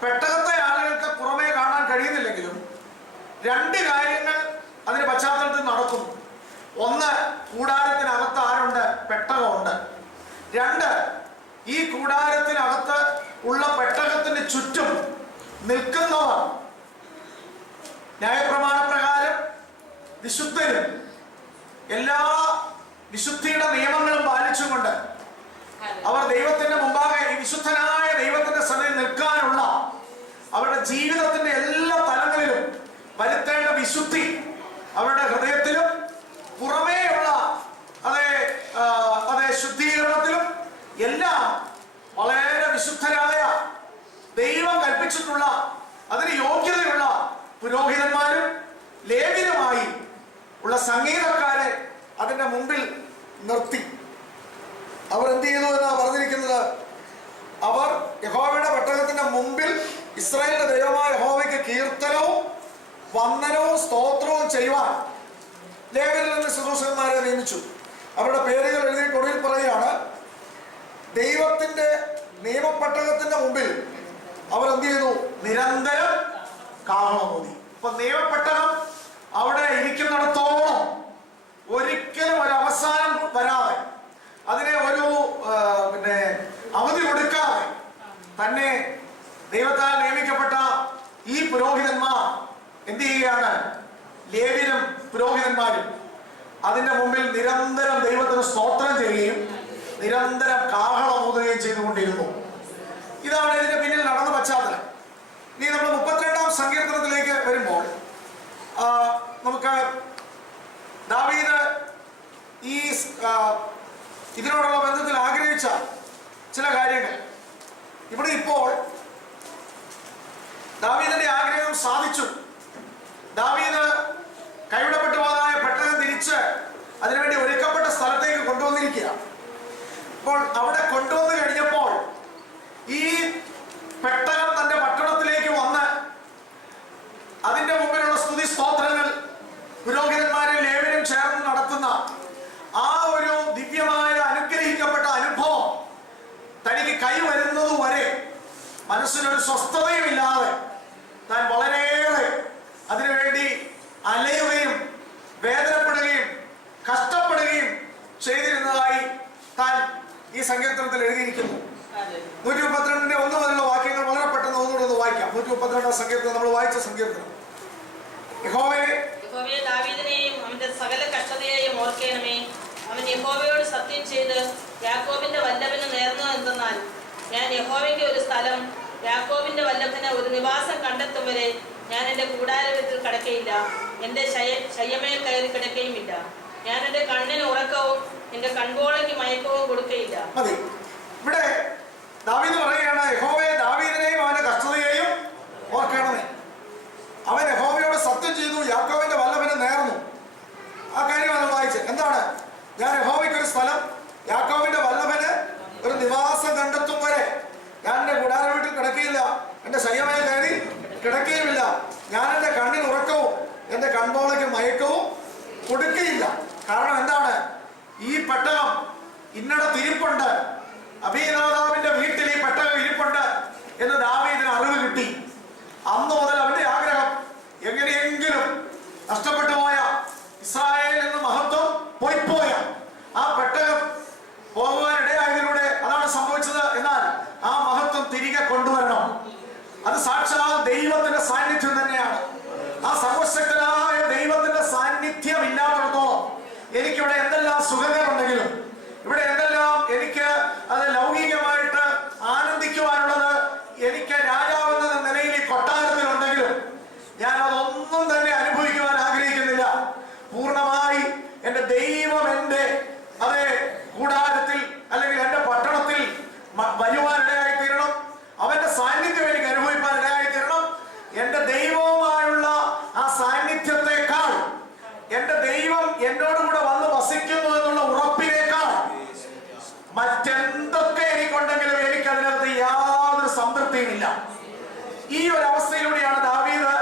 പെട്ടകത്തെ ആളുകൾക്ക് പുറമേ കാണാൻ കഴിയുന്നില്ലെങ്കിലും 2 കാര്യങ്ങൾ അതിന്റെ പശ്ചാത്തലത്തിൽ നടക്കുന്നു. 1, കൂടാരത്തിനകത്ത് ആരുണ്ട്? പെട്ടകമുണ്ട്. 2, ഈ കൂടാരത്തിനകത്ത് ഉള്ള പെട്ടകത്തിന് ചുറ്റും നിൽക്കുന്നവർ ന്യായപ്രമാണപ്രകാരം വിശുദ്ധരും എല്ലാ വിശുദ്ധിയുടെ നിയമങ്ങളും പാലിച്ചുകൊണ്ട് അവർ ദൈവത്തിന്റെ മുമ്പാകെ ഈ വിശുദ്ധനായ ദൈവത്തിന്റെ സന്നിധിയിൽ നിൽക്കാനുള്ള അവരുടെ ജീവിതത്തിന്റെ എല്ലാ തലങ്ങളിലും വരുത്തേണ്ട വിശുദ്ധി അവരുടെ ഹൃദയത്തിലും പുറമേയുള്ള അതേ ശുദ്ധീകരണത്തിലും എല്ലാം വളരെ വിശുദ്ധരായ ദൈവം കൽപ്പിച്ചിട്ടുള്ള അതിന് യോഗ്യതയുള്ള പുരോഹിതന്മാരും ലേവ്യരുമായി ഉള്ള സംഗീതക്കാരെ അതിന്റെ മുമ്പിൽ നിർത്തി. അവർ എന്ത് ചെയ്തു എന്നാണ് പറഞ്ഞിരിക്കുന്നത്? അവർ യഹോവയുടെ പെട്ടകത്തിന്റെ മുമ്പിൽ ഇസ്രായേലിന്റെ ദൈവമായ യഹോവയ്ക്ക് കീർത്തനവും വന്ദനവും സ്തോത്രവും ചെയ്യുവാൻ ലേവ്യരിൽ നിന്ന് ശുശ്രൂഷകന്മാരെ നിയമിച്ചു. അവരുടെ പേരുകൾ എഴുതിയിട്ട് ഒടുവിൽ പറയുകയാണ്, ദൈവത്തിന്റെ നിയമപ്പെട്ടകത്തിന്റെ മുമ്പിൽ അവർ എന്ത് ചെയ്തു? നിരന്തരം കാഹളമൂതി. അപ്പൊ നിയമപ്പെട്ടകം അവിടെ ഇരിക്കുന്നിടത്തോളം ഒരിക്കലും ഒരു അവസാനം വരാതെ, അതിനെ ഒരു അവധി കൊടുക്കാതെ തന്നെ ദൈവത്താൽ നിയമിക്കപ്പെട്ട ഈ പുരോഹിതന്മാർ എന്ത് ചെയ്യുകയാണ്? ലേവ്യരും പുരോഹിതന്മാരും അതിന്റെ മുമ്പിൽ നിരന്തരം ദൈവത്തിന് സ്തോത്രം ചെയ്യുകയും നിരന്തരം കാഹളമൂതുകയും ചെയ്തുകൊണ്ടിരുന്നു. ഇതാണ് ഇതിന്റെ പിന്നിൽ നടന്ന പശ്ചാത്തലം. ഇനി നമ്മൾ 32-ാം സങ്കീർത്തനത്തിലേക്ക് വരുമ്പോൾ നമുക്ക് ദാവീദ് ഈ ഇതിനോടുള്ള ബന്ധത്തിൽ ആഗ്രഹിച്ച ചില കാര്യങ്ങൾ ഇവിടെ ഇപ്പോൾ ദാവീദിന്റെ ആഗ്രഹം സാധിച്ചു. ദാവീദ് കൈവിടപ്പെട്ടു പോയതായ പെട്ടകം തിരിച്ച് അതിനുവേണ്ടി ഒരുക്കപ്പെട്ട സ്ഥലത്തേക്ക് കൊണ്ടുവന്നിരിക്കുക. അപ്പോൾ അവിടെ കൊണ്ടുവന്നു കഴിഞ്ഞപ്പോൾ ഈ പെട്ടകം തന്റെ പട്ടണത്തിലേക്ക് വന്ന് അതിന്റെ മുമ്പിലുള്ള സ്തുതി സ്തോത്രങ്ങൾ പുരോഹിതന്മാരും ലേവ്യരും ചേർന്ന് നടത്തുന്ന ആ ഒരു ദിവ്യമായ അനുഗ്രഹിക്കപ്പെട്ട അനുഭവം തനിക്ക് കൈവരുന്നതുവരെ മനസ്സിനൊരു സ്വസ്ഥതയുമില്ലാതെ താൻ വളരെയേറെ അതിനുവേണ്ടി അലയുകയും വേദനപ്പെടുകയും കഷ്ടപ്പെടുകയും ചെയ്തിരുന്നതായി താൻ ഈ സങ്കീർത്തനത്തിൽ എഴുതിയിരിക്കുന്നു. 132-ന്റെ 1 മുതലുള്ള വാക്യങ്ങൾ വളരെ പെട്ടെന്ന് ഒന്നുകൂടെ വായിക്കാം. 132-ാം സങ്കീർത്തനം നമ്മൾ വായിച്ച സങ്കീർത്തനം. യഹോവേ, ദാവീദിനെയും അവന്റെ സകല കഷ്ടതയെയും ഓർക്കണമേ. അവൻ യഹോവയോട് സത്യം ചെയ്ത് യാക്കോബിന്റെ വല്ലഭന് നേർന്നു എന്തെന്നാൽ, ഞാൻ യഹോവയ്ക്ക് ഒരു സ്ഥലം, യാക്കോബിന്റെ വല്ലഭന് ഒരു നിവാസം കണ്ടെത്തും വരെ ഞാൻ എന്റെ കൂടാരത്തിൽ കിടക്കയില്ല, എന്റെ ശയ്യമേൽ കയറി കിടക്കയുമില്ല. ഞാൻ എന്റെ കണ്ണിന് ഉറക്കവും എന്റെ കൺപോളയ്ക്ക് മയക്കവും കൊടുക്കയില്ല. മതി. ഇവിടെ ദാവീദ് പറയുകയാണ്, യഹോവേ, ദാവീദിനെയും അവന്റെ കഷ്ടതയെയും ഓർക്കണമേ. അവൻ യഹോവയോട് സത്യം ചെയ്തു, യാക്കോബിന്റെ വല്ലഭന് നേർന്നു. ആ കാര്യമാണ് വായിച്ചത്. എന്താണ്? ഞാൻ യഹോവയ്ക്ക് ഒരു സ്ഥലം, യാക്കോബിന്റെ വല്ലഭന് ഒരു നിവാസം കണ്ടെത്തും വരെ ഞാൻ എന്റെ കൂടാര വീട്ടിൽ കിടക്കുകയില്ല, എന്റെ ശയ്യമേൽ കയറി കിടക്കുകയുമില്ല. ഞാൻ എന്റെ കണ്ണിന് ഉറക്കവും എന്റെ കൺപോളയ്ക്ക് മയക്കവും കൊടുക്കുകയില്ല. കാരണം എന്താണ്? ഈ പെട്ടകം ഇരിപ്പുണ്ട്, അബീനാദാബിന്റെ വീട്ടിൽ ഈ പെട്ടകം ഇരിപ്പുണ്ട് എന്ന് ദാവീദിന് അറിവ് കിട്ടി. അന്ന് മുതൽ അവന്റെ ആഗ്രഹം എങ്ങനെയെങ്കിലും നഷ്ടപ്പെട്ടു പോയ ഇസ്രായേലിൽ നിന്ന് മഹത്വം പോയ ആ പെട്ടകം പോകുവാനിടയായതിലൂടെ അതാണ് സംഭവിച്ചത്. എന്നാൽ ആ മഹത്വം തിരികെ കൊണ്ടുവരണം. അത് സാക്ഷാൽ ദൈവത്തിന്റെ സാന്നിധ്യം തന്നെയാണ്. ആ സർവശക്തനായ ദൈവത്തിന്റെ സാന്നിധ്യം ഇല്ലാത്തിടത്തോളം എനിക്കിവിടെ എന്തെല്ലാം സുഖങ്ങളുണ്ടെങ്കിലും, ഇവിടെ എന്തെല്ലാം എനിക്ക് അത് ലൗകികമായിട്ട് ആനന്ദിക്കുവാനുള്ളത് എനിക്ക് രാജാവെന്ന നിലയിൽ ഈ കൊട്ടാരത്തിലുണ്ടെങ്കിലും ഞാൻ അതൊന്നും തന്നെ അനുഭവിക്കുവാൻ ആഗ്രഹിക്കുന്നില്ല. പൂർണ്ണമായി എന്റെ ദൈവം എന്റെ അതേ കൂടാരത്തിൽ അല്ലെങ്കിൽ എന്റെ പട്ടണത്തിൽ വരുവാനിടയായി തീരണം. അവന്റെ സാന്നിധ്യം എനിക്ക് അനുഭവിക്കാൻ ഇടയായി തീരണം. എന്റെ ദൈവവുമായുള്ള ആ സാന്നിധ്യത്തെക്കാൾ, എന്റെ ദൈവം എന്നോടുകൂടെ വന്ന് വസിക്കുന്നു എന്നുള്ള ഉറപ്പിനേക്കാൾ മറ്റെന്തൊക്കെ എനിക്കുണ്ടെങ്കിലും എനിക്ക് അതിനകത്ത് യാതൊരു സംതൃപ്തിയുമില്ല. ഈ ഒരു അവസ്ഥയിലൂടെയാണ് ദാവീദ്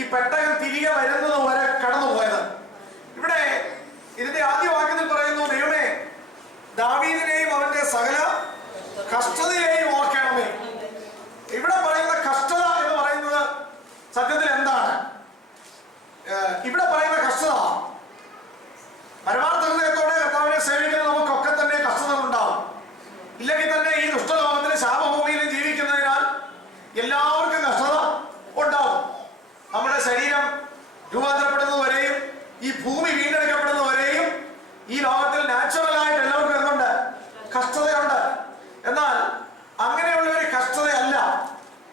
ഈ പെട്ടകം തിരികെ വരുന്നത് വരെ കടന്നുപോയത്. ഇവിടെ ഇതിന്റെ ആദ്യ വാക്യത്തിൽ പറയുന്നു, ദൈവമേ, ദാവീദിനെയും അവന്റെ സകല കഷ്ടതയെയും ഓർക്കണമേ. ഇവിടെ പറയുന്ന കഷ്ടത എന്ന് പറയുന്നത് സത്യത്തിൽ എന്താണ്? ഇവിടെ പറയുന്ന കഷ്ടത പരമാർത്ഥ ഹൃദയത്തോടെ കർത്താവിനെ സേവിക്കുന്ന നമുക്കൊക്കെ തന്നെ കഷ്ടതകൾ ഉണ്ടാവും. ഇല്ലെങ്കിൽ തന്നെ ഈ ദുഷ്ടലോകത്തിലെ ശാപഭൂമിയിലും ജീവിക്കുന്നതിനാൽ എല്ലാവർക്കും കഷ്ടത ഉണ്ടാവും. നമ്മുടെ ശരീരം രൂപാന്തരപ്പെടുന്നതുവരെയും ഈ ഭൂമി വീണ്ടെടുക്കപ്പെടുന്നതുവരെയും ഈ ലോകത്തിൽ നാച്ചുറലായിട്ട് എല്ലാവർക്കും എന്തുണ്ട്? കഷ്ടതയുണ്ട്. എന്നാൽ അങ്ങനെയുള്ള ഒരു കഷ്ടതയല്ല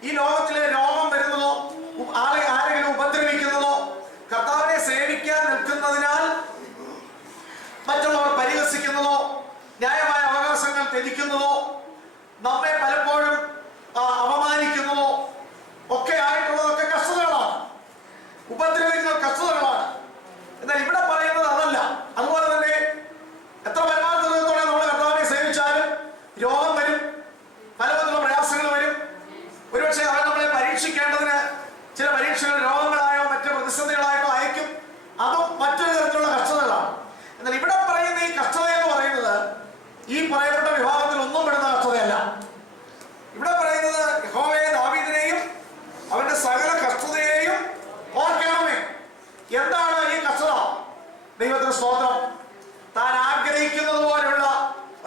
ഈ ലോകത്തിലെ രോഗം വരുന്നതോ ആരെങ്കിലും ഉപദ്രവിക്കുന്നതോ കർത്താവിനെ സേവിക്കാൻ നിൽക്കുന്നതിനാൽ മറ്റുള്ളവർ പരിഹസിക്കുന്നതോ ന്യായമായ അവകാശങ്ങൾ ത്യജിക്കുന്നതോ നമ്മെ പലപ്പോഴും അപമാനിക്കുന്നതോ ഒക്കെ ആയിട്ടുള്ളതൊക്കെ കഷ്ടതകളാണ്, ഉപദ്രവിക്കുന്ന കഷ്ടതകളാണ്. എന്നാൽ ഇവിടെ പറയുന്നത് അതല്ല. അതുപോലെ തന്നെ എത്ര പരമാർത്ഥത്തോടെ നമ്മൾ കർത്താവിനെ സേവിച്ചാലും രോഗം വരും, പലവിധത്തിലുള്ള പ്രയാസങ്ങൾ വരും. ഒരുപക്ഷെ അവൻ നമ്മളെ പരീക്ഷിക്കേണ്ടതിന് ചില പരീക്ഷകൾ രോഗങ്ങളായോ മറ്റു പ്രതിസന്ധികളായോ അയക്കും. അതും മറ്റൊരു തരത്തിലുള്ള കഷ്ടതകളാണ്. ദൈവത്തിന് സ്തോത്രം. താൻ ആഗ്രഹിക്കുന്നത് പോലെയുള്ള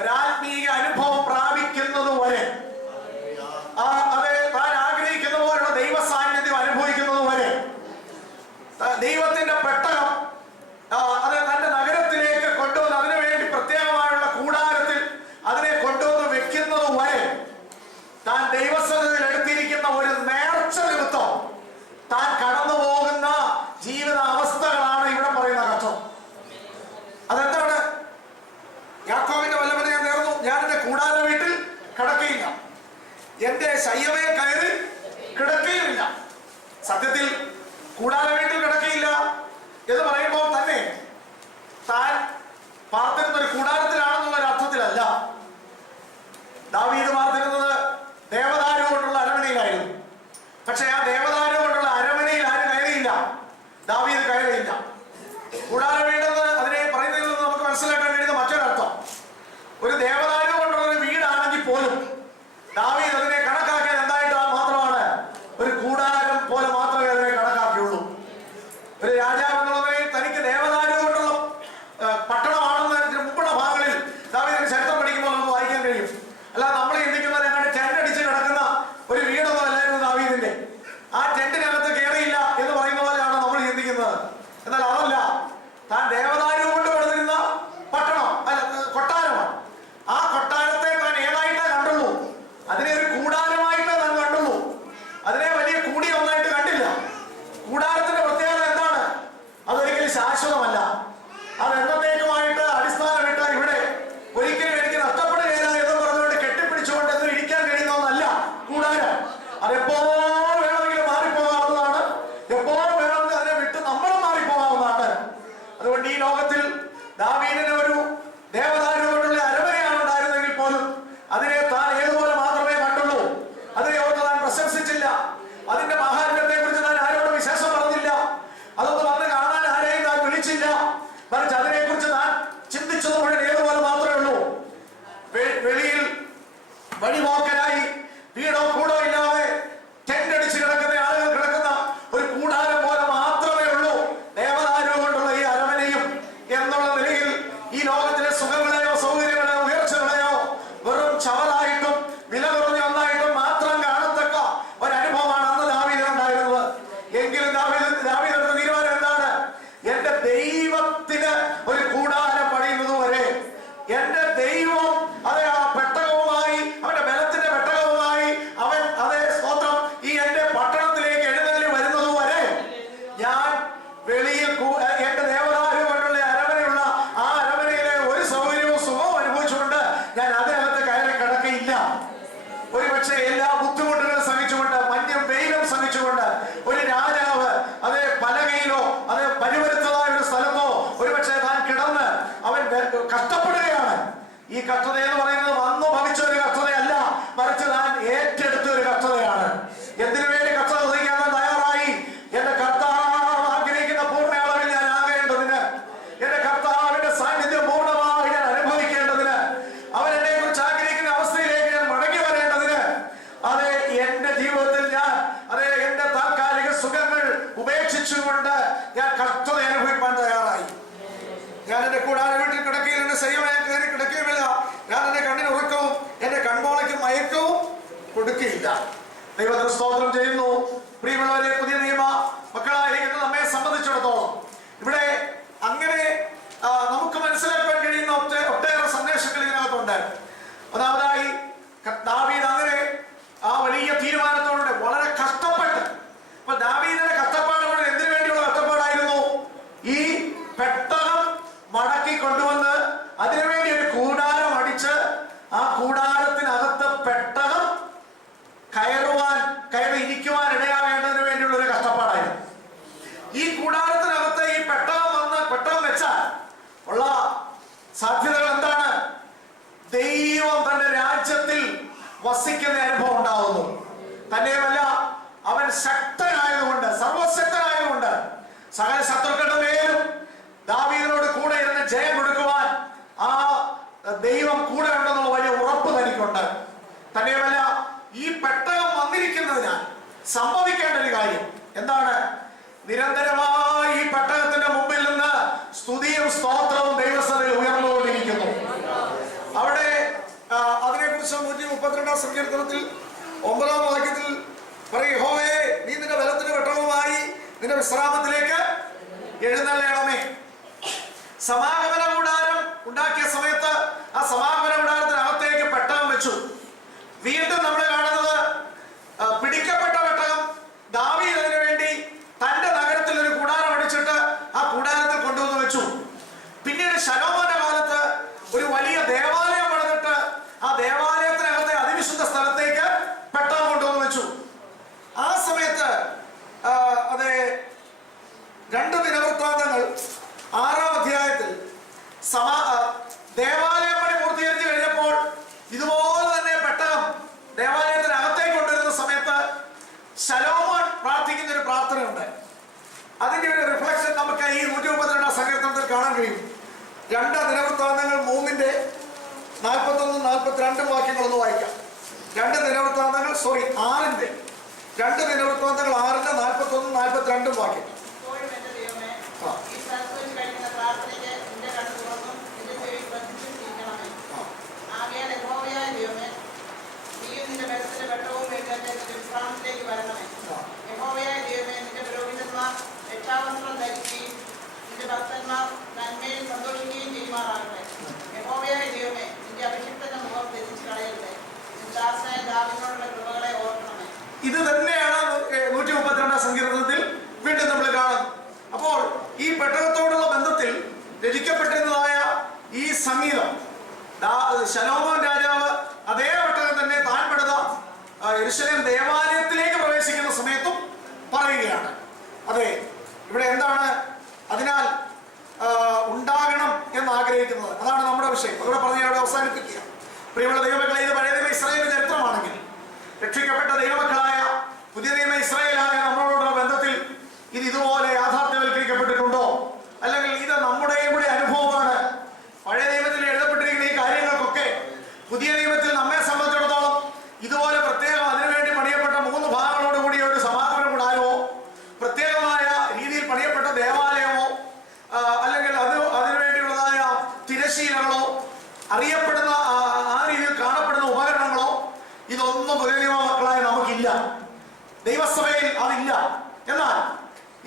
ഒരാത്മീയ അനുഭവം പ്രാപിക്കുന്നത് വരെ, അതെ, താൻ ആഗ്രഹിക്കുന്ന പോലുള്ള ദൈവ സാന്നിധ്യം അനുഭവിക്കുന്നത് വരെ ദൈവത്തിന്റെ പെട്ടകം അത് തന്റെ നഗരത്തിലേക്ക് കൊണ്ടുവന്ന് അതിനുവേണ്ടി പ്രത്യേകമായുള്ള കൂടാരത്തിൽ അതിനെ കൊണ്ടുവന്ന് വെക്കുന്നത് വരെ താൻ ദൈവസന്നിധിയിൽ എടുത്തിരിക്കുന്ന ഒരു നേർച്ച നിമിത്തം താൻ കടന്നു പോകുന്ന ജീവിത അവസ്ഥകളാണ് ഇവിടെ പറയുന്ന കഷ്ടം. അതെന്താണ്? യാക്കോബിന്റെ വല്ലഭനെ ഞാൻ നേർന്നു, ഞാൻ എന്റെ കൂടാര വീട്ടിൽ കിടക്കയില്ല, എന്റെ ശയ്യമേ കയറി കിടക്കയുമില്ല. സത്യത്തിൽ കൂടാര വീട്ടിൽ കിടക്കയില്ല എന്ന് പറയുമ്പോൾ തന്നെ താൻ പാർത്തിരുന്ന ഒരു കൂടാരത്തിലാണെന്നുള്ള ഒരു അർത്ഥത്തിലല്ല. ദാവീദ് പാർത്തിരുന്നത് ദേവദാരു കൊണ്ടുള്ള അരമനയിലായിരുന്നു. പക്ഷെ ആ ദേവദാരു കൊണ്ടുള്ള അരമനയിൽ ആരും കയറിയില്ല, ദാവീദ് കയറിയില്ല. കൂടാര വീടെന്ന് അതിനെ പറയുന്നതിൽ നിന്ന് നമുക്ക് മനസ്സിലാക്കാൻ കഴിയുന്ന മറ്റൊരർത്ഥം, ഒരു ദേവദാരു കൊണ്ടുള്ള ഒരു വീടാണെങ്കിൽ പോലും ദാവീദ് അതിനെ കണക്കാക്കിയത് എന്തായിട്ട് മാത്രമാണ്? ഒരു കൂടാരം പോലെ മാത്രമേ അതിനെ കണക്കാക്കിയുള്ളൂ. ഒരു രാജാവ് എന്നുള്ളതിൽ തനിക്ക് ദേവദാരു കൊണ്ടുള്ള പട്ടണമാണെന്ന് ഇതിന് മുമ്പുള്ള ഭാഗങ്ങളിൽ ദാവീദിന്റെ ചരിത്രം പഠിക്കുമ്പോൾ നമുക്ക് വായിക്കാൻ കഴിയും. അല്ലാതെ നമ്മൾ ചിന്തിക്കുന്നത് ഞങ്ങളുടെ ടെന്റ് അടിച്ച് കിടക്കുന്ന ഒരു വീടൊന്നും അല്ലായിരുന്നു ദാവീദിന്റെ. ആ ടെന്റിനകത്ത് കയറിയില്ല എന്ന് പറയുന്ന പോലെയാണ് നമ്മൾ ചിന്തിക്കുന്നത്. എന്നാൽ അതല്ല, താൻ ദേവദാരു കൊണ്ട് കൊടുത്തിരുന്ന പട്ടണം അല്ല കൊട്ടാരമാണ്. ആ കൊട്ടാരത്തെ താൻ ഏതായിട്ടേ കണ്ടുള്ളൂ, അതിനെ ഒരു കൂടാരമായിട്ടേ താൻ കണ്ടുള്ളൂ, അതിനെ വലിയ കൂടി ഒന്നായിട്ട് കണ്ടില്ല. കൂടാരത്തിന്റെ പ്രത്യേകത എന്താണ്? അതൊരിക്കലും ശാശ്വതമല്ല, അത് എന്നത്തേക്കുമായിട്ട് അടിസ്ഥാനമിട്ട് ഇവിടെ ഒരിക്കലും എനിക്ക് നഷ്ടപ്പെടുകയില്ല എന്ന് പറഞ്ഞുകൊണ്ട് കെട്ടിപ്പിടിച്ചുകൊണ്ട് എന്ന് ഇരിക്കാൻ കഴിയുന്ന ഒന്നല്ല കൂടാരം. അതെപ്പോ വേണമെങ്കിലും മാറിപ്പോകാവുന്നതാണ്, എപ്പോ വേണമെങ്കിൽ അതിനെ വിട്ട് നമ്മളും മാറിപ്പോകാവുന്നതാണ്. അതുകൊണ്ട് ഈ ലോകത്തിൽ ദാവീദിന് ഒരു ദേവദാരു കൊണ്ടുള്ള അരമനയാണ് ഉണ്ടായിരുന്നെങ്കിൽ പോലും അതിനെ താൻ ഏതുപോലെ മാത്രമേ കണ്ടുള്ളൂ. അതിനെ ഓർത്ത് താൻ പ്രശംസിച്ചില്ല, അതിന്റെ മഹാത്മ്യത്തെ കുറിച്ച് താൻ ആരോട് വിശേഷം പറഞ്ഞില്ല, അതൊന്നും വന്ന് കാണാൻ ആരെയും താൻ വിളിച്ചില്ല. മറിച്ച് അതിനെ കുറിച്ച് താൻ ചിന്തിച്ചത് മുഴുവൻ ഏതുപോലെ മാത്രമേ ഉള്ളൂ. വെളിയിൽ വഴിപോക്കനായി വീടോ കൂടോ ഇല്ലാതെ ടെന്റ് അടിച്ച് കിടക്കുന്ന ആളുകൾ കിടക്കുന്ന ഒരു കൂടാരം പോലെ മാത്രമേ ഉള്ളൂ ദേവദാരു കൊണ്ടുള്ള ഈ അരമനയും എന്നുള്ള നിലയിൽ ഈ ലോകത്തിലെ സുഖങ്ങളെയോ സൗകര്യങ്ങളെയോ ഉയർച്ചകളെയോ വെറും ചവറായിട്ടും വില കുറഞ്ഞ ഒന്നായിട്ടും മാത്രം കാണത്തക്ക ഒരനുഭവമാണ് അന്ന് ദാവീദിന് ഉണ്ടായിരുന്നത്. എങ്കിലും ദാവീദിന്റെ തീരുമാനം എന്താണ്? എന്റെ ദൈവത്തിന് ഒരു കൂടാരം പണിയുന്നത് വരെ, എന്റെ ദൈവം അതെ ആ പെട്ടകവുമായി, അവന്റെ ബലത്തിന്റെ പെട്ടകവുമായി അവൻ അതേ സ്തോത്രം ഈ എന്റെ പട്ടണത്തിലേക്ക് എഴുന്നള്ളി വരുന്നത് വരെ ഞാൻ വെളിയിൽ എന്റെ ദേവദാരു കൊണ്ടുള്ള അരമനയുള്ള ആ അരമനയിലെ ഒരു സൗകര്യവും സുഖവും അനുഭവിച്ചുകൊണ്ട് ഞാൻ അതിനകത്ത് കയറി കിടക്കയില്ല. ഒരുപക്ഷെ എല്ലാ ബുദ്ധിമുട്ടുകളും സഹിച്ചുകൊണ്ട്, മഞ്ഞും വെയിലും സഹിച്ചുകൊണ്ട് ഒരു രാജാവ് അതേ പലകയിലോ അതേ പരിവരുത്തതായ ഒരു സ്ഥലത്തോ ഒരുപക്ഷെ താൻ കിടന്ന് അവൻ കഷ്ടപ്പെടുകയാണ്. ഈ കഷ്ടത എന്ന് പറയുന്നത് വന്നു ഭവിച്ച ഒരു കഷ്ടതയല്ല, മറിച്ച് താൻ ഏറ്റെടുത്ത ഒരു കഷ്ടതയാണ്. എന്തിനു വേണ്ടി കഷ്ടത സഹിക്കാൻ തയ്യാറായി? എന്റെ കർത്താവ് ആഗ്രഹിക്കുന്ന പൂർണ്ണ അളവിൽ ഞാൻ ആകേണ്ടതിന്, എന്റെ കർത്താവിന്റെ സാന്നിധ്യം പൂർണ്ണമായി ഞാൻ അനുഭവിക്കേണ്ടതിന്, അവൻ എന്നെ കുറിച്ച് ആഗ്രഹിക്കുന്ന അവസ്ഥയിലേക്ക് ഞാൻ മടങ്ങി വരേണ്ടതിന്, അതെ എന്റെ ജീവിതത്തിൽ ഞാൻ അതെ എന്റെ താൽക്കാലിക സുഖങ്ങൾ ഉപേക്ഷിച്ചുകൊണ്ട് ഞാൻ കഷ്ടത അനുഭവിക്കാൻ തയ്യാറായി. ഞാൻ എന്റെ കൂടാര വീട്ടിൽ കിടക്കയിൽ എന്റെ ശരീരമായി കയറി കിടക്കുകയുമില്ല, ഞാൻ എന്റെ കണ്ണിന് ഉറക്കവും എന്റെ കൺപോളയ്ക്ക് മയക്കവും കൊടുക്കുകയില്ല. ദൈവത്തിന് സ്തോത്രം ചെയ്യുന്നു. പ്രിയമുള്ളവരെ, പുതിയ നിയമ മക്കളായിരിക്കുന്ന നമ്മെ സംബന്ധിച്ചിടത്തോളം ഇവിടെ അങ്ങനെ നമുക്ക് മനസ്സിലാക്കാൻ കഴിയുന്ന ഒട്ടേറെ സന്ദേശങ്ങൾ ഇതിനകത്തുണ്ട്. ഒന്നാമതായി ദാവീദ് അങ്ങനെ ആ വലിയ തീരുമാനത്തോടെ വളരെ കഷ്ടപ്പെട്ട്, ഇപ്പൊ ദാവീദിന്റെ കഷ്ടപ്പാടുകൾ എന്തിനു വേണ്ടിയുള്ള കഷ്ടപ്പാടായിരുന്നു? ഈ പെട്ടകം മടക്കി കൊണ്ടുവന്ന് അതിനുവേണ്ടി ഒരു കൂടാരം അടിച്ച് ആ കൂടാരത്തിനകത്ത് പെട്ടകം കയറി ഇരിക്കുവാൻ ഇടയാവേണ്ടതിന് വേണ്ടിയുള്ള ഒരു കഷ്ടപ്പാടായിരുന്നു. ഈ കൂടാരത്തിനകത്ത് ഈ പെട്ടകം വെച്ചാൽ ഉള്ള സാധ്യതകൾ എന്താണ്? ദൈവം തന്റെ രാജ്യത്തിൽ വസിക്കുന്ന അനുഭവം ഉണ്ടാവുന്നു. തന്നെയുമല്ല, അവൻ ശക്തനായതുകൊണ്ട്, സർവശക്തനായതുകൊണ്ട് സകല ശത്രുക്കളുടെ മേലും ദാവീദിനോട് കൂടെ ഇരുന്ന് ജയം കൊടുക്കുവാൻ ആ ദൈവം കൂടെ ഉണ്ടെന്നുള്ള വലിയ ഉറപ്പ് തനിക്കുണ്ട്. തന്നെയുമല്ല, ഈ പെട്ടകം വന്നിരിക്കുന്നതിനാൽ സംഭവിക്കേണ്ട ഒരു കാര്യം എന്താണ്? നിരന്തരമായി ഈ പെട്ടകത്തിന്റെ മുമ്പിൽ നിന്ന് സ്തുതിയും 132 സങ്കീർത്തനത്തിൽ 9-ാം വാക്യത്തിൽ പറയും, യഹോവേ നീ നിന്റെ ബലത്തിന് വെട്ടവുമായി നിന്റെ വിശ്രാമത്തിലേക്ക് എഴുന്നള്ളണമേ. സമാഗമന കൂടാരം ഉണ്ടാക്കിയ സമയത്ത് ആ സമാഗമന കൂടാരത്തിനകത്തേക്ക് പെട്ടകം വെച്ചു. വീണ്ടും നമ്മൾ കാണുന്നത് പിടിക്കപ്പെട്ട പെട്ടകം ദാവീദ് അതിനു വേണ്ടി തന്റെ നഗരത്തിൽ ഒരു കൂടാരം അടിച്ചിട്ട് ആ കൂടാരത്തിൽ കൊണ്ടുവന്ന് വെച്ചു. പിന്നീട് ശലോമോന്റെ കാലത്ത് ഒരു വലിയ ദേവാലയം പണിതിട്ട് ആ ദേവാലയത്തിനകത്തെ അതിവിശുദ്ധ സ്ഥലത്തേക്ക് പെട്ടകം കൊണ്ടുവന്ന് വെച്ചു. ആ സമയത്ത് അത് 2 ദിനവൃത്താന്തങ്ങൾ 6-ാം അധ്യായത്തിൽ ദേവാലയം പണി പൂർത്തീകരിച്ചു കഴിഞ്ഞപ്പോൾ ഇതുപോലെ തന്നെ പെട്ടകം ദേവാലയത്തിനകത്തേക്ക് കൊണ്ടുവരുന്ന സമയത്ത് ശലോമോൻ പ്രാർത്ഥിക്കുന്ന ഒരു പ്രാർത്ഥനയുണ്ട്. അതിന്റെ ഒരു റിഫ്ലക്ഷൻ നമുക്ക് ഈ 132-ാം സങ്കീർത്തനത്തിൽ കാണാൻ കഴിയും. 2 ദിനവൃത്താന്തങ്ങൾ 3-ന്റെ 41-42 വാക്യങ്ങളൊന്ന് വായിക്കാം. 2 ദിനവൃത്താന്തങ്ങൾ 6-ന്റെ 2 ദിനവൃത്താന്തങ്ങൾ 6-ന്റെ 41-42 വാക്യങ്ങൾ. രക്ഷാവസ്ത്രം ധരിക്കുകയും നിന്റെ ഭക്തന്മാർ നന്മയിൽ സന്തോഷിക്കുകയും ചെയ്യുമാറാകട്ടെ. യഹോവയായ ദൈവമേ, നിന്റെ അഭിഷിക്തന്റെ മുഖം ത്യജിച്ച് കളയരുതേ. നിന്റെ ദാസനായ ദാവീദിനോടുള്ള കൃപകളെ ഓർക്കണമേ. ഇത് തന്നെയാണ് 132-ാം സങ്കീർത്തനത്തിൽ വീണ്ടും നമ്മൾ കാണുന്നത്. അപ്പോൾ ഈ പെട്ടകത്തോടുള്ള ബന്ധത്തിൽ രചിക്കപ്പെട്ടിരുന്നതായ ഈ സംഗീതം ശലോമോൻ രാജാവ് അതേ പെട്ടകം തന്നെ താൻ പെടുന്ന യെരൂശലേം ദേവാലയത്തിലേക്ക് പ്രവേശിക്കുന്ന സമയത്തും പറയുകയാണ്. അതെ, ഇവിടെ എന്താണ് അതിനാൽ ഉണ്ടാകണം എന്ന് ആഗ്രഹിക്കുന്നത്? അതാണ് നമ്മുടെ വിഷയം. അതുകൂടെ പറഞ്ഞ് അവിടെ അവസാനിപ്പിക്കുക. പ്രിയമുള്ള ദൈവമക്കളെ, ഇത് പഴയ നിയമ ഇസ്രായേലിന്റെ ചരിത്രമാണെങ്കിൽ രക്ഷിക്കപ്പെട്ട ദൈവമക്കളായ പുതിയ നിയമ ഇസ്രായേലായ നമ്മളോടുള്ള ബന്ധത്തിൽ ഇത് ഇതുപോലെ യാഥാർത്ഥ്യവൽക്കരിക്കപ്പെട്ടിട്ടുണ്ടോ? അല്ലെങ്കിൽ ഇത് നമ്മുടെയും കൂടി അനുഭവമാണ്? പഴയ നിയമത്തിൽ എഴുതപ്പെട്ടിരിക്കുന്ന ഈ കാര്യങ്ങൾക്കൊക്കെ പുതിയ നിയമത്തിൽ നമ്മെ സംബന്ധിച്ചിടത്തോളം ഇതുപോലെ പ്രത്യേകം അതിനുവേണ്ടി പണിയപ്പെട്ട 3 ഭാഗങ്ങളോട് കൂടിയ ഒരു സമാഗമന കൂടാരമോ പ്രത്യേകമായ രീതിയിൽ പണിയപ്പെട്ട ദേവാലയമോ അല്ലെങ്കിൽ അതിനുവേണ്ടിയുള്ളതായ തിരശീലകളോ അറിയപ്പെടുന്ന ആ രീതിയിൽ കാണപ്പെടുന്ന ഉപകരണങ്ങളോ ഇതൊന്നും പുതിയ നിയമ മക്കളായ നമുക്കില്ല. ദൈവസഭയിൽ അതില്ല. എന്നാൽ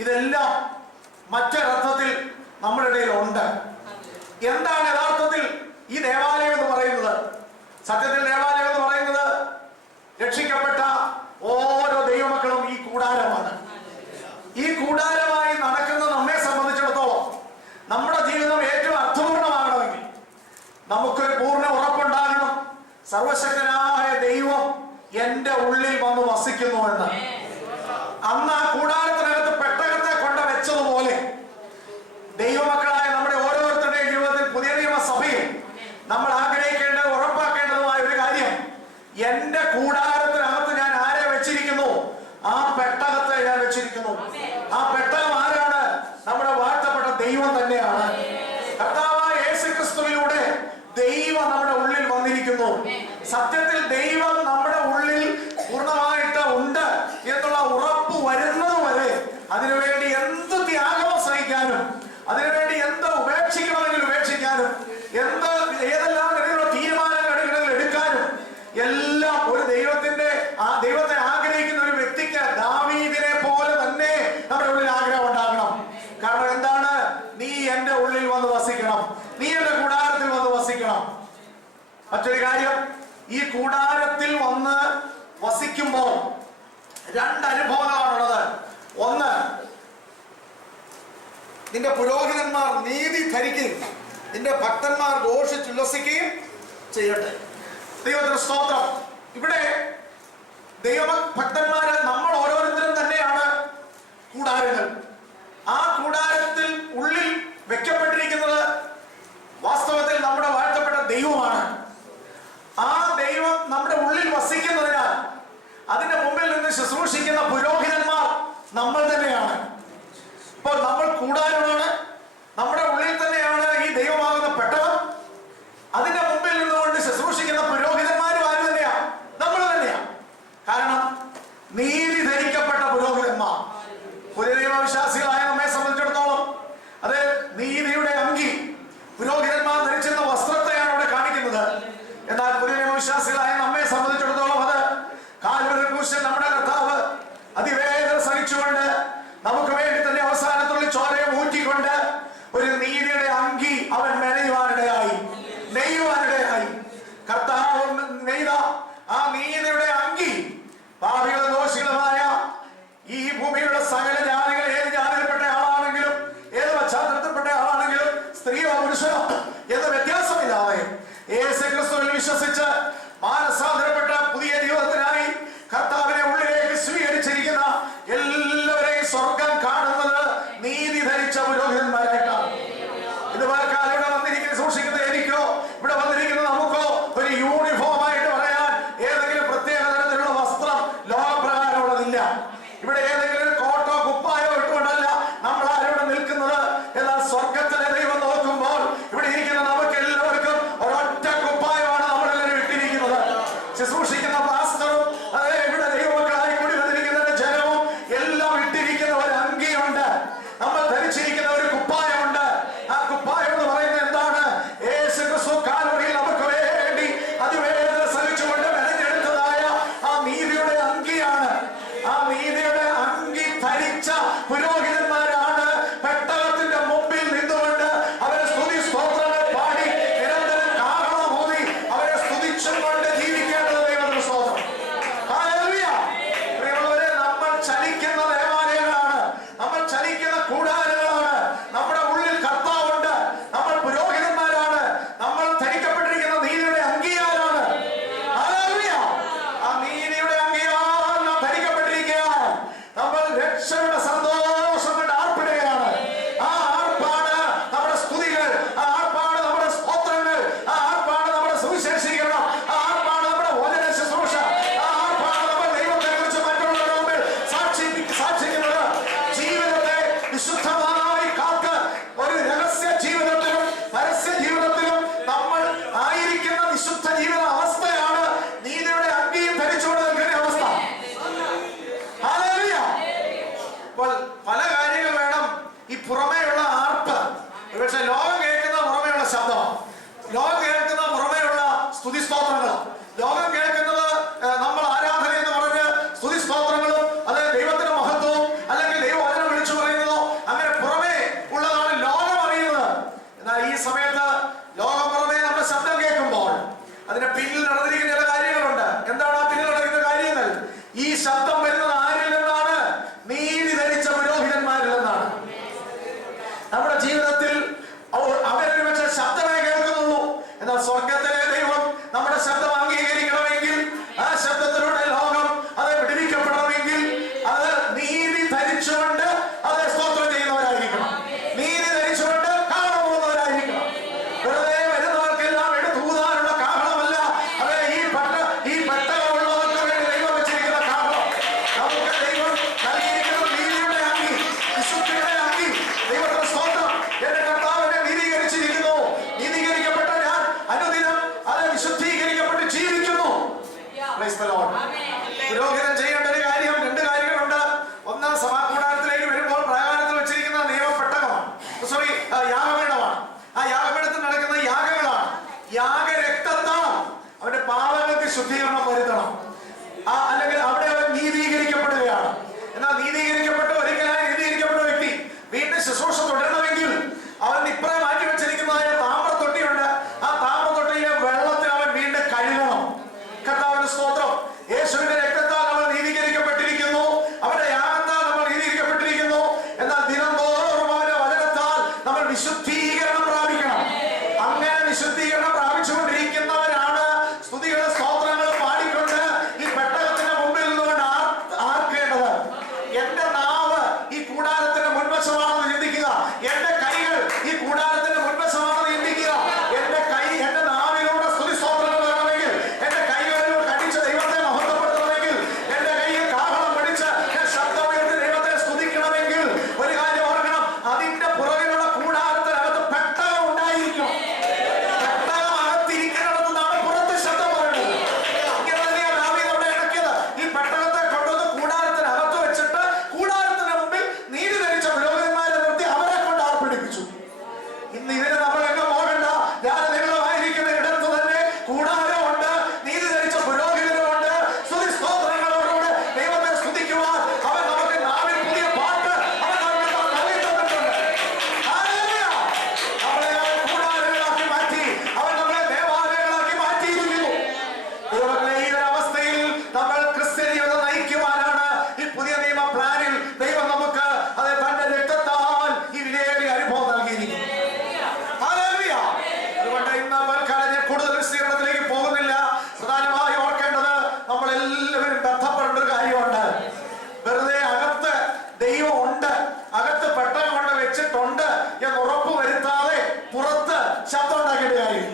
ഇതെല്ലാം മറ്റൊരർത്ഥത്തിൽ നമ്മുടെ ഇടയിൽ ഉണ്ട്. എന്താണ് യഥാർത്ഥത്തിൽ ഈ ദേവാലയം എന്ന് പറയുന്നത്? സത്യത്തിൽ ദേവാലയം എന്ന് പറയുന്നത് രക്ഷിക്കപ്പെട്ട ഓരോ ദൈവമക്കളും ഈ കൂടാരമാണ്. ഈ കൂടാരമായി നടക്കുന്ന നമ്മെ സംബന്ധിച്ചിടത്തോളം നമ്മുടെ ജീവിതം ഏറ്റവും അർത്ഥപൂർണമാകണമെങ്കിൽ നമുക്കൊരു പൂർണ്ണ ഉറപ്പുണ്ടാകണം, സർവശക്തനായ ദൈവം എന്റെ ഉള്ളിൽ വന്ന് വസിക്കുന്നു എന്ന്. അന്ന് ആ കൂടാരത്തിനകത്ത് പെട്ടകത്തെ കൊണ്ട് വെച്ചതുപോലെ ദൈവമക്കളായ നമ്മുടെ ഓരോരുത്തരുടെയും ജീവിതത്തിൽ പുതിയ നിയമസഭയിൽ നമ്മൾ ആഗ്രഹിക്കേണ്ടത് ഉറപ്പാക്കേണ്ടതുമായ ഒരു കാര്യം, എന്റെ കൂടാരത്തിനകത്ത് ഞാൻ ആരെ വെച്ചിരിക്കുന്നു? ആ പെട്ടകത്തെ ഞാൻ വെച്ചിരിക്കുന്നു. ആ പെട്ടകം ആരാണ്? നമ്മുടെ വാഴ്ത്തപ്പെട്ട ദൈവം തന്നെയാണ്. കർത്താവായ യേശുക്രിസ്തുവിലൂടെ ദൈവം നമ്മുടെ ഉള്ളിൽ വന്നിരിക്കുന്നു. സത്യത്തിൽ ദൈവം നമ്മുടെ ഉള്ളിൽ പൂർണ്ണമായിട്ട് ഉണ്ട് എന്നുള്ള ഉറപ്പ് വരുന്നത് വരെ അതിനുവേണ്ടി എന്ത് ത്യാഗവും സഹിക്കാനും അതിനുവേണ്ടി എന്ത് ഉപേക്ഷിക്കണമെങ്കിൽ ഉപേക്ഷിക്കാനും ഏതെല്ലാം തരത്തിലുള്ള തീരുമാനങ്ങൾ എടുക്കാനും എല്ലാം ഒരു ദൈവത്തെ ആഗ്രഹിക്കുന്ന ഒരു വ്യക്തിക്ക് ദാവീദിനെ പോലെ തന്നെ നമ്മുടെ ഉള്ളിൽ ആഗ്രഹം ഉണ്ടാകണം. കാരണം എന്താണ്? നീ എന്റെ ഉള്ളിൽ വന്ന് വസിക്കണം, നീ എന്റെ കൂടാരത്തിൽ വന്ന് വസിക്കണം. മറ്റൊരു കാര്യം, ഈ കൂടാരത്തിൽ വന്ന് വസിക്കുമ്പോൾ 2 അനുഭവങ്ങളാണുള്ളത്. ഒന്ന്, നിന്റെ പുരോഹിതന്മാർ നീതി ധരിക്കുകയും നിന്റെ ഭക്തന്മാർ ഘോഷിച്ചുല്ലസിക്കുകയും ചെയ്യട്ടെ. ദൈവത്തിന് സ്തോത്രം. ഇവിടെ ദൈവഭക്തന്മാര് നമ്മൾ ഓരോരുത്തരും തന്നെയാണ് കൂടാരങ്ങൾ. ആ കൂടാരത്തിൽ ഉള്ളിൽ വെക്കപ്പെട്ടിരിക്കുന്നത് വാസ്തവത്തിൽ നമ്മുടെ വാഴ്ത്തപ്പെട്ട ദൈവമാണ്. ആ ദൈവം നമ്മുടെ ഉള്ളിൽ വസിക്കുന്നതിനാൽ അതിന്റെ മുമ്പിൽ നിന്ന് ശുശ്രൂഷിക്കുന്ന പുരോഹിതന്മാർ നമ്മൾ തന്നെയാണ്. ഇപ്പോൾ നമ്മൾ കൂടാരമാണ്, നമ്മുടെ ഉള്ളിൽ തന്നെയാണ് ഈ ദൈവമാകുന്ന പെട്ടകം. അതിന്റെ മുമ്പിൽ നിന്നുകൊണ്ട് ശുശ്രൂഷിക്കുന്ന പുരോഹിതന്മാരും ആര് തന്നെയാണ്? നമ്മൾ തന്നെയാണ്. കാരണം നീതി ധരിക്കപ്പെട്ട പുരോഹിതന്മാർ. പുതിയ ദൈവവിശ്വാസികളായ നമ്മെ സംബന്ധിച്ചിടത്തോളം അത് നീതിയുടെ അങ്കി, പുരോഹിതന്മാർ ധരിച്ചിരുന്ന വസ്ത്രത്തെയാണ് അവിടെ കാണിക്കുന്നത്. എന്ന് വ്യത്യാസമില്ലാതെ യേശുക്രിസ്തുവിൽ വിശ്വസിച്ച് മാനസാന്തരപ്പെട്ട പുതിയ ജീവിതത്തിനായി കർത്താവിനെ ഉള്ളിലേക്ക് സ്വീകരിച്ചിരിക്കുന്ന എല്ലാവരെയും സ്വർഗം കാണുന്നത് നീതി ധരിച്ച പുരോഹിതന്മാരായിട്ടാണ്. ഇത് കാലം ഇവിടെ വന്നിരിക്കുന്ന സൂക്ഷിക്കുന്ന എനിക്കോ ഇവിടെ വന്നിരിക്കുന്ന നമുക്കോ ഒരു യൂണിഫോം ആയിട്ട് പറയാൻ ഏതെങ്കിലും പ്രത്യേക തരത്തിലുള്ള വസ്ത്രം ലോകപ്രകാരമുള്ളതില്ല. ഇവിടെ ഏതെങ്കിലും കോട്ടോ കുപ്പായോ ഇട്ടുകൊണ്ടല്ല നമ്മൾ ആരോട് നിൽക്കുന്നത്. എന്നാൽ സ്വർഗത്തിലെ ദൈവം നോക്കുമ്പോൾ ഇവിടെ ഇരിക്കുന്ന നമുക്ക് എല്ലാവർക്കും ഒരൊറ്റ കുപ്പായമാണ് നമ്മളെല്ലാവരും ഇട്ടിരിക്കുന്നത്. ശുശ്രൂഷിക്കുന്ന പാസ്റ്ററും അതേ ഇവിടെ ദൈവമക്കളായി കൂടി വന്നിരിക്കുന്ന ജനവും എല്ലാം ഇട്ടിരിക്കുന്ന ഒരു അങ്കിയുണ്ട്, നമ്മൾ ധരിച്ചിരിക്കുന്ന ഒരു കുപ്പായമുണ്ട്. ആ കുപ്പായം എന്ന് പറയുന്നത് എന്താണ്? യേശുക്രിസ്തു കാൽവരിയിൽ നമുക്ക് വേണ്ടി അതിവേദന സഹിച്ചുകൊണ്ട് മെനഞ്ഞെടുത്തതായ ആ നീതിയുടെ അങ്കിയാണ്. ആ നീതിയുടെ അങ്കി ധരിച്ച പുരോഹിതന്മാരാണ് പെട്ടകത്തിന്റെ മുമ്പിൽ നിന്നുകൊണ്ട് അവരെ സ്തുതി സ്തോത്രങ്ങൾ പാടി നിരന്തരം കാഹളമൂതി അവരെ സ്തുതിച്ചുകൊണ്ട് ജീവിക്കേണ്ടത് ദൈവത്തിന്റെ സ്തോത്രം. ഹല്ലേലൂയ. പ്രിയമുള്ളവരെ, നമ്മൾ ചലിക്കുന്ന ദേവാലയങ്ങളാണ്, നമ്മൾ ചലിക്കുന്ന കൂടാരങ്ങളാണ്. നമ്മുടെ ഉള്ളിൽ കർത്താവുണ്ട്, നമ്മൾ പുരോഹിതന്മാരാണ്, നമ്മൾ ധരിക്കപ്പെട്ടിരിക്കുന്ന നീതിയുടെ അംഗീകാരമാണ്. ഹല്ലേലൂയ. ആ നീതിയുടെ അംഗീകാരം നാം ധരിക്കപ്പെട്ടിരിക്കുകയാണ്. നമ്മൾ രക്ഷയുടെ സന്തോഷം കൊണ്ട് ആർപ്പിടുകയാണ്. ആ ആർപ്പാണ് നമ്മുടെ സ്തുതികൾ, ആ ആർപ്പാണ് നമ്മുടെ സ്തോത്രങ്ങൾ, ആ ആർപ്പാണ് നമ്മുടെ സുവിശേഷീകരണം, ആ ആർപ്പാണ് നമ്മുടെ വചന ശുശ്രൂഷ, ആ ആർപ്പാണ് നമ്മൾ ദൈവത്തെ കുറിച്ച് മറ്റുള്ളവരുടെ മുമ്പിൽ സാക്ഷിക്കുന്നത്. ജീവിതത്തെ വിശുദ്ധമായി കാത്ത് ഒരു രഹസ്യ ജീവിതത്തിലും പരസ്യ ജീവിതത്തിലും നമ്മൾ ആയിരിക്കുന്ന വിശുദ്ധ ജീവിത അവസ്ഥയാണ് നീതിയുടെ അങ്കിയും ധരിച്ചുകൊണ്ട് നിൽക്കുന്ന അവസ്ഥ. ഹല്ലേലൂയ. അപ്പോൾ പല കാര്യങ്ങൾ വേണം ഈ പുറമേയുള്ള ആർപ്പ്. പക്ഷെ ലോകം കേൾക്കുന്ന പുറമേയുള്ള ശബ്ദം, ലോകം കേൾക്കുന്ന പുറമേയുള്ള സ്തുതി സ്തോത്രങ്ങൾ, ലോകം കേൾക്കുന്നത് നമ്മൾ ആരാധന എന്ന് പറഞ്ഞ് സ്തുതി സ്തോത്രങ്ങളും അത് ദൈവത്തിന്റെ മഹത്വവും അല്ലെങ്കിൽ ദൈവവചനം വിളിച്ചു പറയുന്നതോ അങ്ങനെ പുറമേ ഉള്ളതാണ് ലോകം അറിയുന്നത്. എന്നാൽ ഈ സമയത്ത് ലോകം പുറമേ നമ്മുടെ ശബ്ദം കേൾക്കുമ്പോൾ അതിന്റെ പിന്നിൽ നടന്നിരിക്കുന്ന ചില കാര്യങ്ങളുണ്ട്. എന്താണ് ആ പിന്നിൽ നടക്കുന്ന കാര്യങ്ങൾ? ഈ ശബ്ദം വരുന്നത് ആരിൽ നിന്നാണ്? നീതി ധരിച്ച പുരോഹിതന്മാരിൽ നിന്നാണ്. നമ്മുടെ ജീവിതത്തിൽ അവരൊരു പക്ഷേ ശബ്ദമേ കേൾക്കുന്നുള്ളൂ. എന്നാൽ സ്വർഗത്തിലെ ദൈവം നമ്മുടെ ശബ്ദം അംഗീകരിക്കണമെങ്കിൽ, ആ ശബ്ദത്തിലൂടെ ലോകം അത് വിടുവിക്കപ്പെടണമെങ്കിൽ അത് നീതി ധരിച്ചുകൊണ്ട് അത് സ്തോത്രം ചെയ്യുന്നവരായിരിക്കണം, നീതി ധരിച്ചുകൊണ്ട് കാണാൻ പോകുന്നവരായിരിക്കണം. വെറുതെ വരുന്നവർക്കെല്ലാം എടുത്തൂതാനുള്ള കാഹളമല്ല അത് ഈ പെട്ടകമുള്ളവർക്ക് വേണ്ടി ദൈവം വെച്ചിരിക്കുന്ന കാഹളം. നമുക്ക് ദൈവം നൽകിയിരിക്കുന്ന നീതിയുടെ അങ്കി, വിശുദ്ധിയുടെ അങ്കി. ദൈവത്തിന്റെ സ്തോത്രം. എന്റെ കർത്താവിനെ നീതീകരിച്ചിരിക്കുന്നു. നീതീകരിക്കപ്പെട്ട ഞാൻ അനുദിനം അത് വിശുദ്ധീകരിക്കപ്പെട്ട് ജീവിക്കുന്നു. Praise the Lord. പുരോഹിതൻ ചെയ്യേണ്ട ഒരു കാര്യം, രണ്ട് കാര്യങ്ങളുണ്ട്. ഒന്ന്, സഭാകൂടാരത്തിലേക്ക് വരുമ്പോൾ പ്രാകാരത്തിൽ വെച്ചിരിക്കുന്ന നിയമപ്പെട്ടകമാണ്, യാഗപീഠമാണ്. ആ യാഗപീഠത്തിൽ നടക്കുന്ന യാഗങ്ങളാണ്. യാഗരക്തത്താൽ അവന്റെ പാപങ്ങൾക്ക് ശുദ്ധീകരണം വരുത്തണം. അല്ലെങ്കിൽ അവിടെ അവൻ നീതീകരിക്കപ്പെടുകയാണ്. എന്നാൽ നീതീകരിക്കപ്പെട്ട ഒരിക്കലായി നീതീകരിക്കപ്പെട്ട വ്യക്തി വീണ്ടും ശുശ്രൂഷ തുടരണമെങ്കിൽ അവൻ ഇപ്പറേ മാറ്റി വെച്ചിരിക്കുന്നതായ താമ്രത്തൊട്ടിയുണ്ട്. ആ താമ്രത്തൊട്ടിയിലെ വെള്ളത്തിൽ അവൻ വീണ്ടും കഴുകണം. കർത്താവിന്റെ സ്തോത്രം. യേശുവിന്റെ രക്തത്താൽ നമ്മൾ നീതീകരിക്കപ്പെട്ടിരിക്കുന്നു, അവന്റെ യാഗത്താൽ നമ്മൾ നീതീകരിക്കപ്പെട്ടിരിക്കുന്നു. എന്നാൽ ദിനംതോറും അവന്റെ വചനത്താൽ നമ്മൾ വിശുദ്ധീകരണം പ്രാപിക്കണം. അങ്ങനെ വിശുദ്ധീകരണം പ്രാപിച്ചുകൊണ്ടിരിക്കുന്നവരാണ് സ്തുതിയുടെ സ്തോത്രങ്ങൾ പാടിക്കൊണ്ട് ഈ പെട്ടകത്തിന്റെ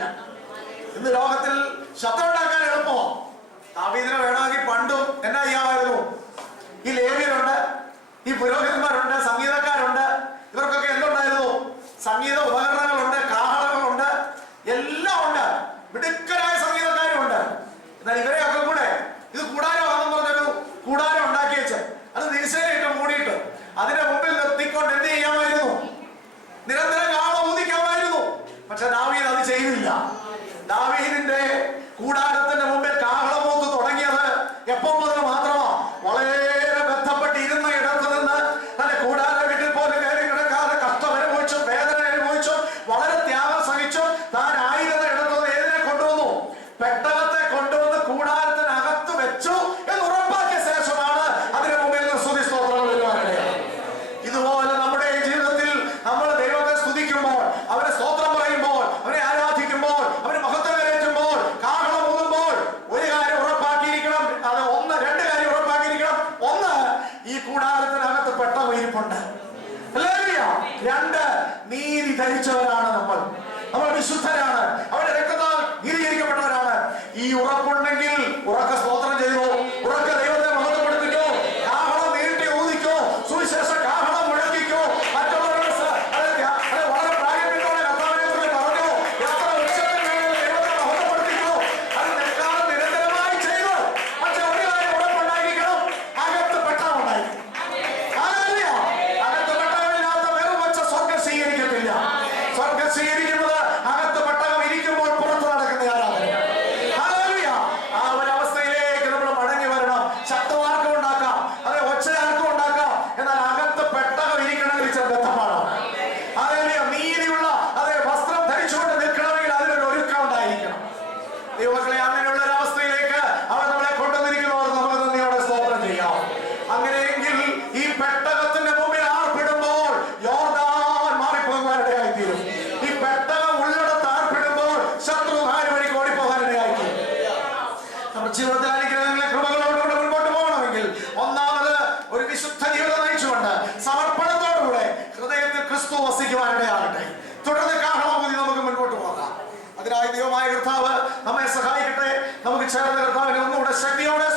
സാധിക്കാൻ. ഇന്ന് ലോകത്തിൽ ശബ്ദം ഉണ്ടാക്കാൻ എളുപ്പമോ? ദാവീദിനെ വേണമെങ്കിൽ പണ്ടും എന്നാ ചെയ്യാമായിരുന്നു? ഈ ലേവ്യരുണ്ട്, ഈ പുരോഹിതന്മാരുണ്ട്, സംഗീതക്കാരുണ്ട്, ഇവർക്കൊക്കെ എന്തുണ്ടായിരുന്നു? സംഗീത ഉപകരണങ്ങളുണ്ട്, കാഹളങ്ങളുണ്ട്, എല്ലാം ഉണ്ട്, മിടുക്കരായ സംഗീതക്കാരുണ്ട്. എന്നാൽ ഇവരെയൊക്കെ കൂടെ ഇത് കൂടാരമാണെന്ന് പറഞ്ഞൊരു കൂടാരം ഉണ്ടാക്കി വെച്ച് അത് നിരസേനയിട്ട് മൂടിയിട്ട് അതിന്റെ മുമ്പിൽ നിർത്തിക്കൊണ്ട് എന്ത് ചെയ്യാമായിരുന്നു? നിരന്തരം കാള ഊതിക്കാമായിരുന്നു. പക്ഷെ ദാവീദ് അത് ചെയ്തില്ല. ദാവീദിന്റെ കൂടാരത്തിന്റെ മുമ്പിൽ കാഹളമൂത്ത് തുടങ്ങിയത് എപ്പോൾ മുതൽ മാത്രമാ? വളരെ ബന്ധപ്പെട്ട് ഇരുന്ന ഇടത്ത് നിന്ന് തന്റെ കൂടാര വീട്ടിൽ പോലും കയറി കിടക്കാതെ കഷ്ടം അനുഭവിച്ചു, വേദന അനുഭവിച്ചു, വളരെ ത്യാഗം സഹിച്ചു. താൻ ആയിരുന്ന ഇടത്ത് നിന്ന് ഏതിനെ കൊണ്ടുവന്നു? പെട്ടകത്തെ കൊണ്ടുവന്ന് കൂടാരത്തിനകത്ത് വെച്ചു എന്ന് ഉറപ്പാക്കിയ ശേഷമാണ് അതിന് മുമ്പിൽ സ്തുതി സ്തോത്രങ്ങൾ വരുവാനുള്ളത്. ഇതുപോലെ നമ്മുടെ ജീവിതത്തിൽ നമ്മൾ ദൈവത്തെ സ്തുതിക്കുമ്പോൾ, അവരെ സ്തോത്രം പറയുമ്പോൾ, അവരെ ആരാധിക്കുമ്പോൾ, അവരെ മഹത്വം കരയറ്റുമ്പോൾ, കാഹളം ഊതുമ്പോൾ ഒരു കാര്യം ഉറപ്പാക്കിയിരിക്കണം. അത് രണ്ട് കാര്യം ഉറപ്പാക്കിയിരിക്കണം. ഒന്ന്, ഈ കൂടാരത്തിനകത്ത് പെട്ടകം ഇരിപ്പുണ്ട്. രണ്ട്, നീതി ധരിച്ചവരാണ് നമ്മൾ വിശുദ്ധരാണ്, അവരുടെ രക്തത്താൽ നീതീകരിക്കപ്പെട്ടവരാണ്. ഈ ഉറപ്പുണ്ടെങ്കിൽ ഉറക്ക സ്തോത്രം ചെയ്തു, ഉറക്ക ദൈവത്തെ മഹത്വപ്പെടുത്തിക്കോ, കാഹളം നീട്ടി ഊതിക്കോ, സുവിശേഷ കാഹളം മുഴക്കിക്കോ, മറ്റുള്ളവരുടെ വളരെ പ്രാഗൽഭ്യത്തോടെ കർത്താവിനെ കുറിച്ച് പറഞ്ഞോ, എത്ര ഉച്ചത്തിൽ വേണമെങ്കിലും ദൈവത്തെ മഹത്വപ്പെടുത്തിക്കോ. അത് നിൽക്കാതെ നിരന്തരമായി ചെയ്തു. പക്ഷെ ഒരു കാര്യം ഉറപ്പുണ്ടായിരിക്കണം, അകത്ത് പെട്ടകമുണ്ടായിരിക്കും. അകത്ത് പെട്ടകമില്ലാത്ത വെറും വച്ച സ്വർഗം സ്വീകരിക്കത്തില്ല. സ്വർഗം സ്വീകരിക്കുന്നത് അകത്ത് പെട്ടകം ഇരിക്കുമ്പോൾ പുറത്ത് നടക്കുന്ന ആരാധന. ആ ഒരു അവസ്ഥയിലേക്ക് നമ്മൾ മടങ്ങി വരണം. ശബ്ദമാർക്കും ഉണ്ടാക്കാം, അതെ, ഒച്ചയാർക്കും ഉണ്ടാക്കാം. എന്നാൽ അകത്ത് പെട്ടകം ഇരിക്കണമെങ്കിൽ ചില ബന്ധമാണ്. നീതിയുള്ള അതെ വസ്ത്രം ധരിച്ചുകൊണ്ട് നിൽക്കണമെങ്കിൽ അതിനൊരു ഒരുക്കം ഉണ്ടായിരിക്കണം. ദൈവമക്കളെ, അങ്ങനെയുള്ള ഒരു അവസ്ഥയിലേക്ക് അവർ നമ്മളെ കൊണ്ടുവന്നിരിക്കുന്നവർ നമുക്ക് നന്ദിയോടെ സ്തോത്രം ചെയ്യാം. അങ്ങനെയെങ്കിൽ ഈ പെട്ടകത്തിന്റെ മുമ്പിൽ ആർപ്പിടുമ്പോൾ യോർദാൻ മാറിപ്പോകാനിടയായിത്തീരും. ഈ പെട്ടകം ഉള്ളിടത്ത് ആർപ്പിടുമ്പോൾ ശത്രു 4 വഴിക്ക് ഓടിപ്പോകാനിടയായിത്തീരും. നമ്മുടെ ജീവിതത്തിൽ അനുഗ്രഹങ്ങളെ കൃപകളോടുകൂടെ മുൻപോട്ട് പോകണമെങ്കിൽ ഒന്നാമത് ഒരു വിശുദ്ധ ജീവിതം നയിച്ചുകൊണ്ട് സമർപ്പണത്തോടുകൂടെ ഹൃദയത്തിൽ ക്രിസ്തു വസിക്കുവാനിടയാകട്ടെ. തുടർന്ന് കാഹളമൂതി നമുക്ക് മുൻപോട്ട് പോകാം. അതിനായി ദൈവമായ കർത്താവ് നമ്മെ സഹായിക്കട്ടെ. നമുക്ക് ചേർന്ന് കർത്താവിനെ ഒന്നുകൂടെ ശക്തിയോടെ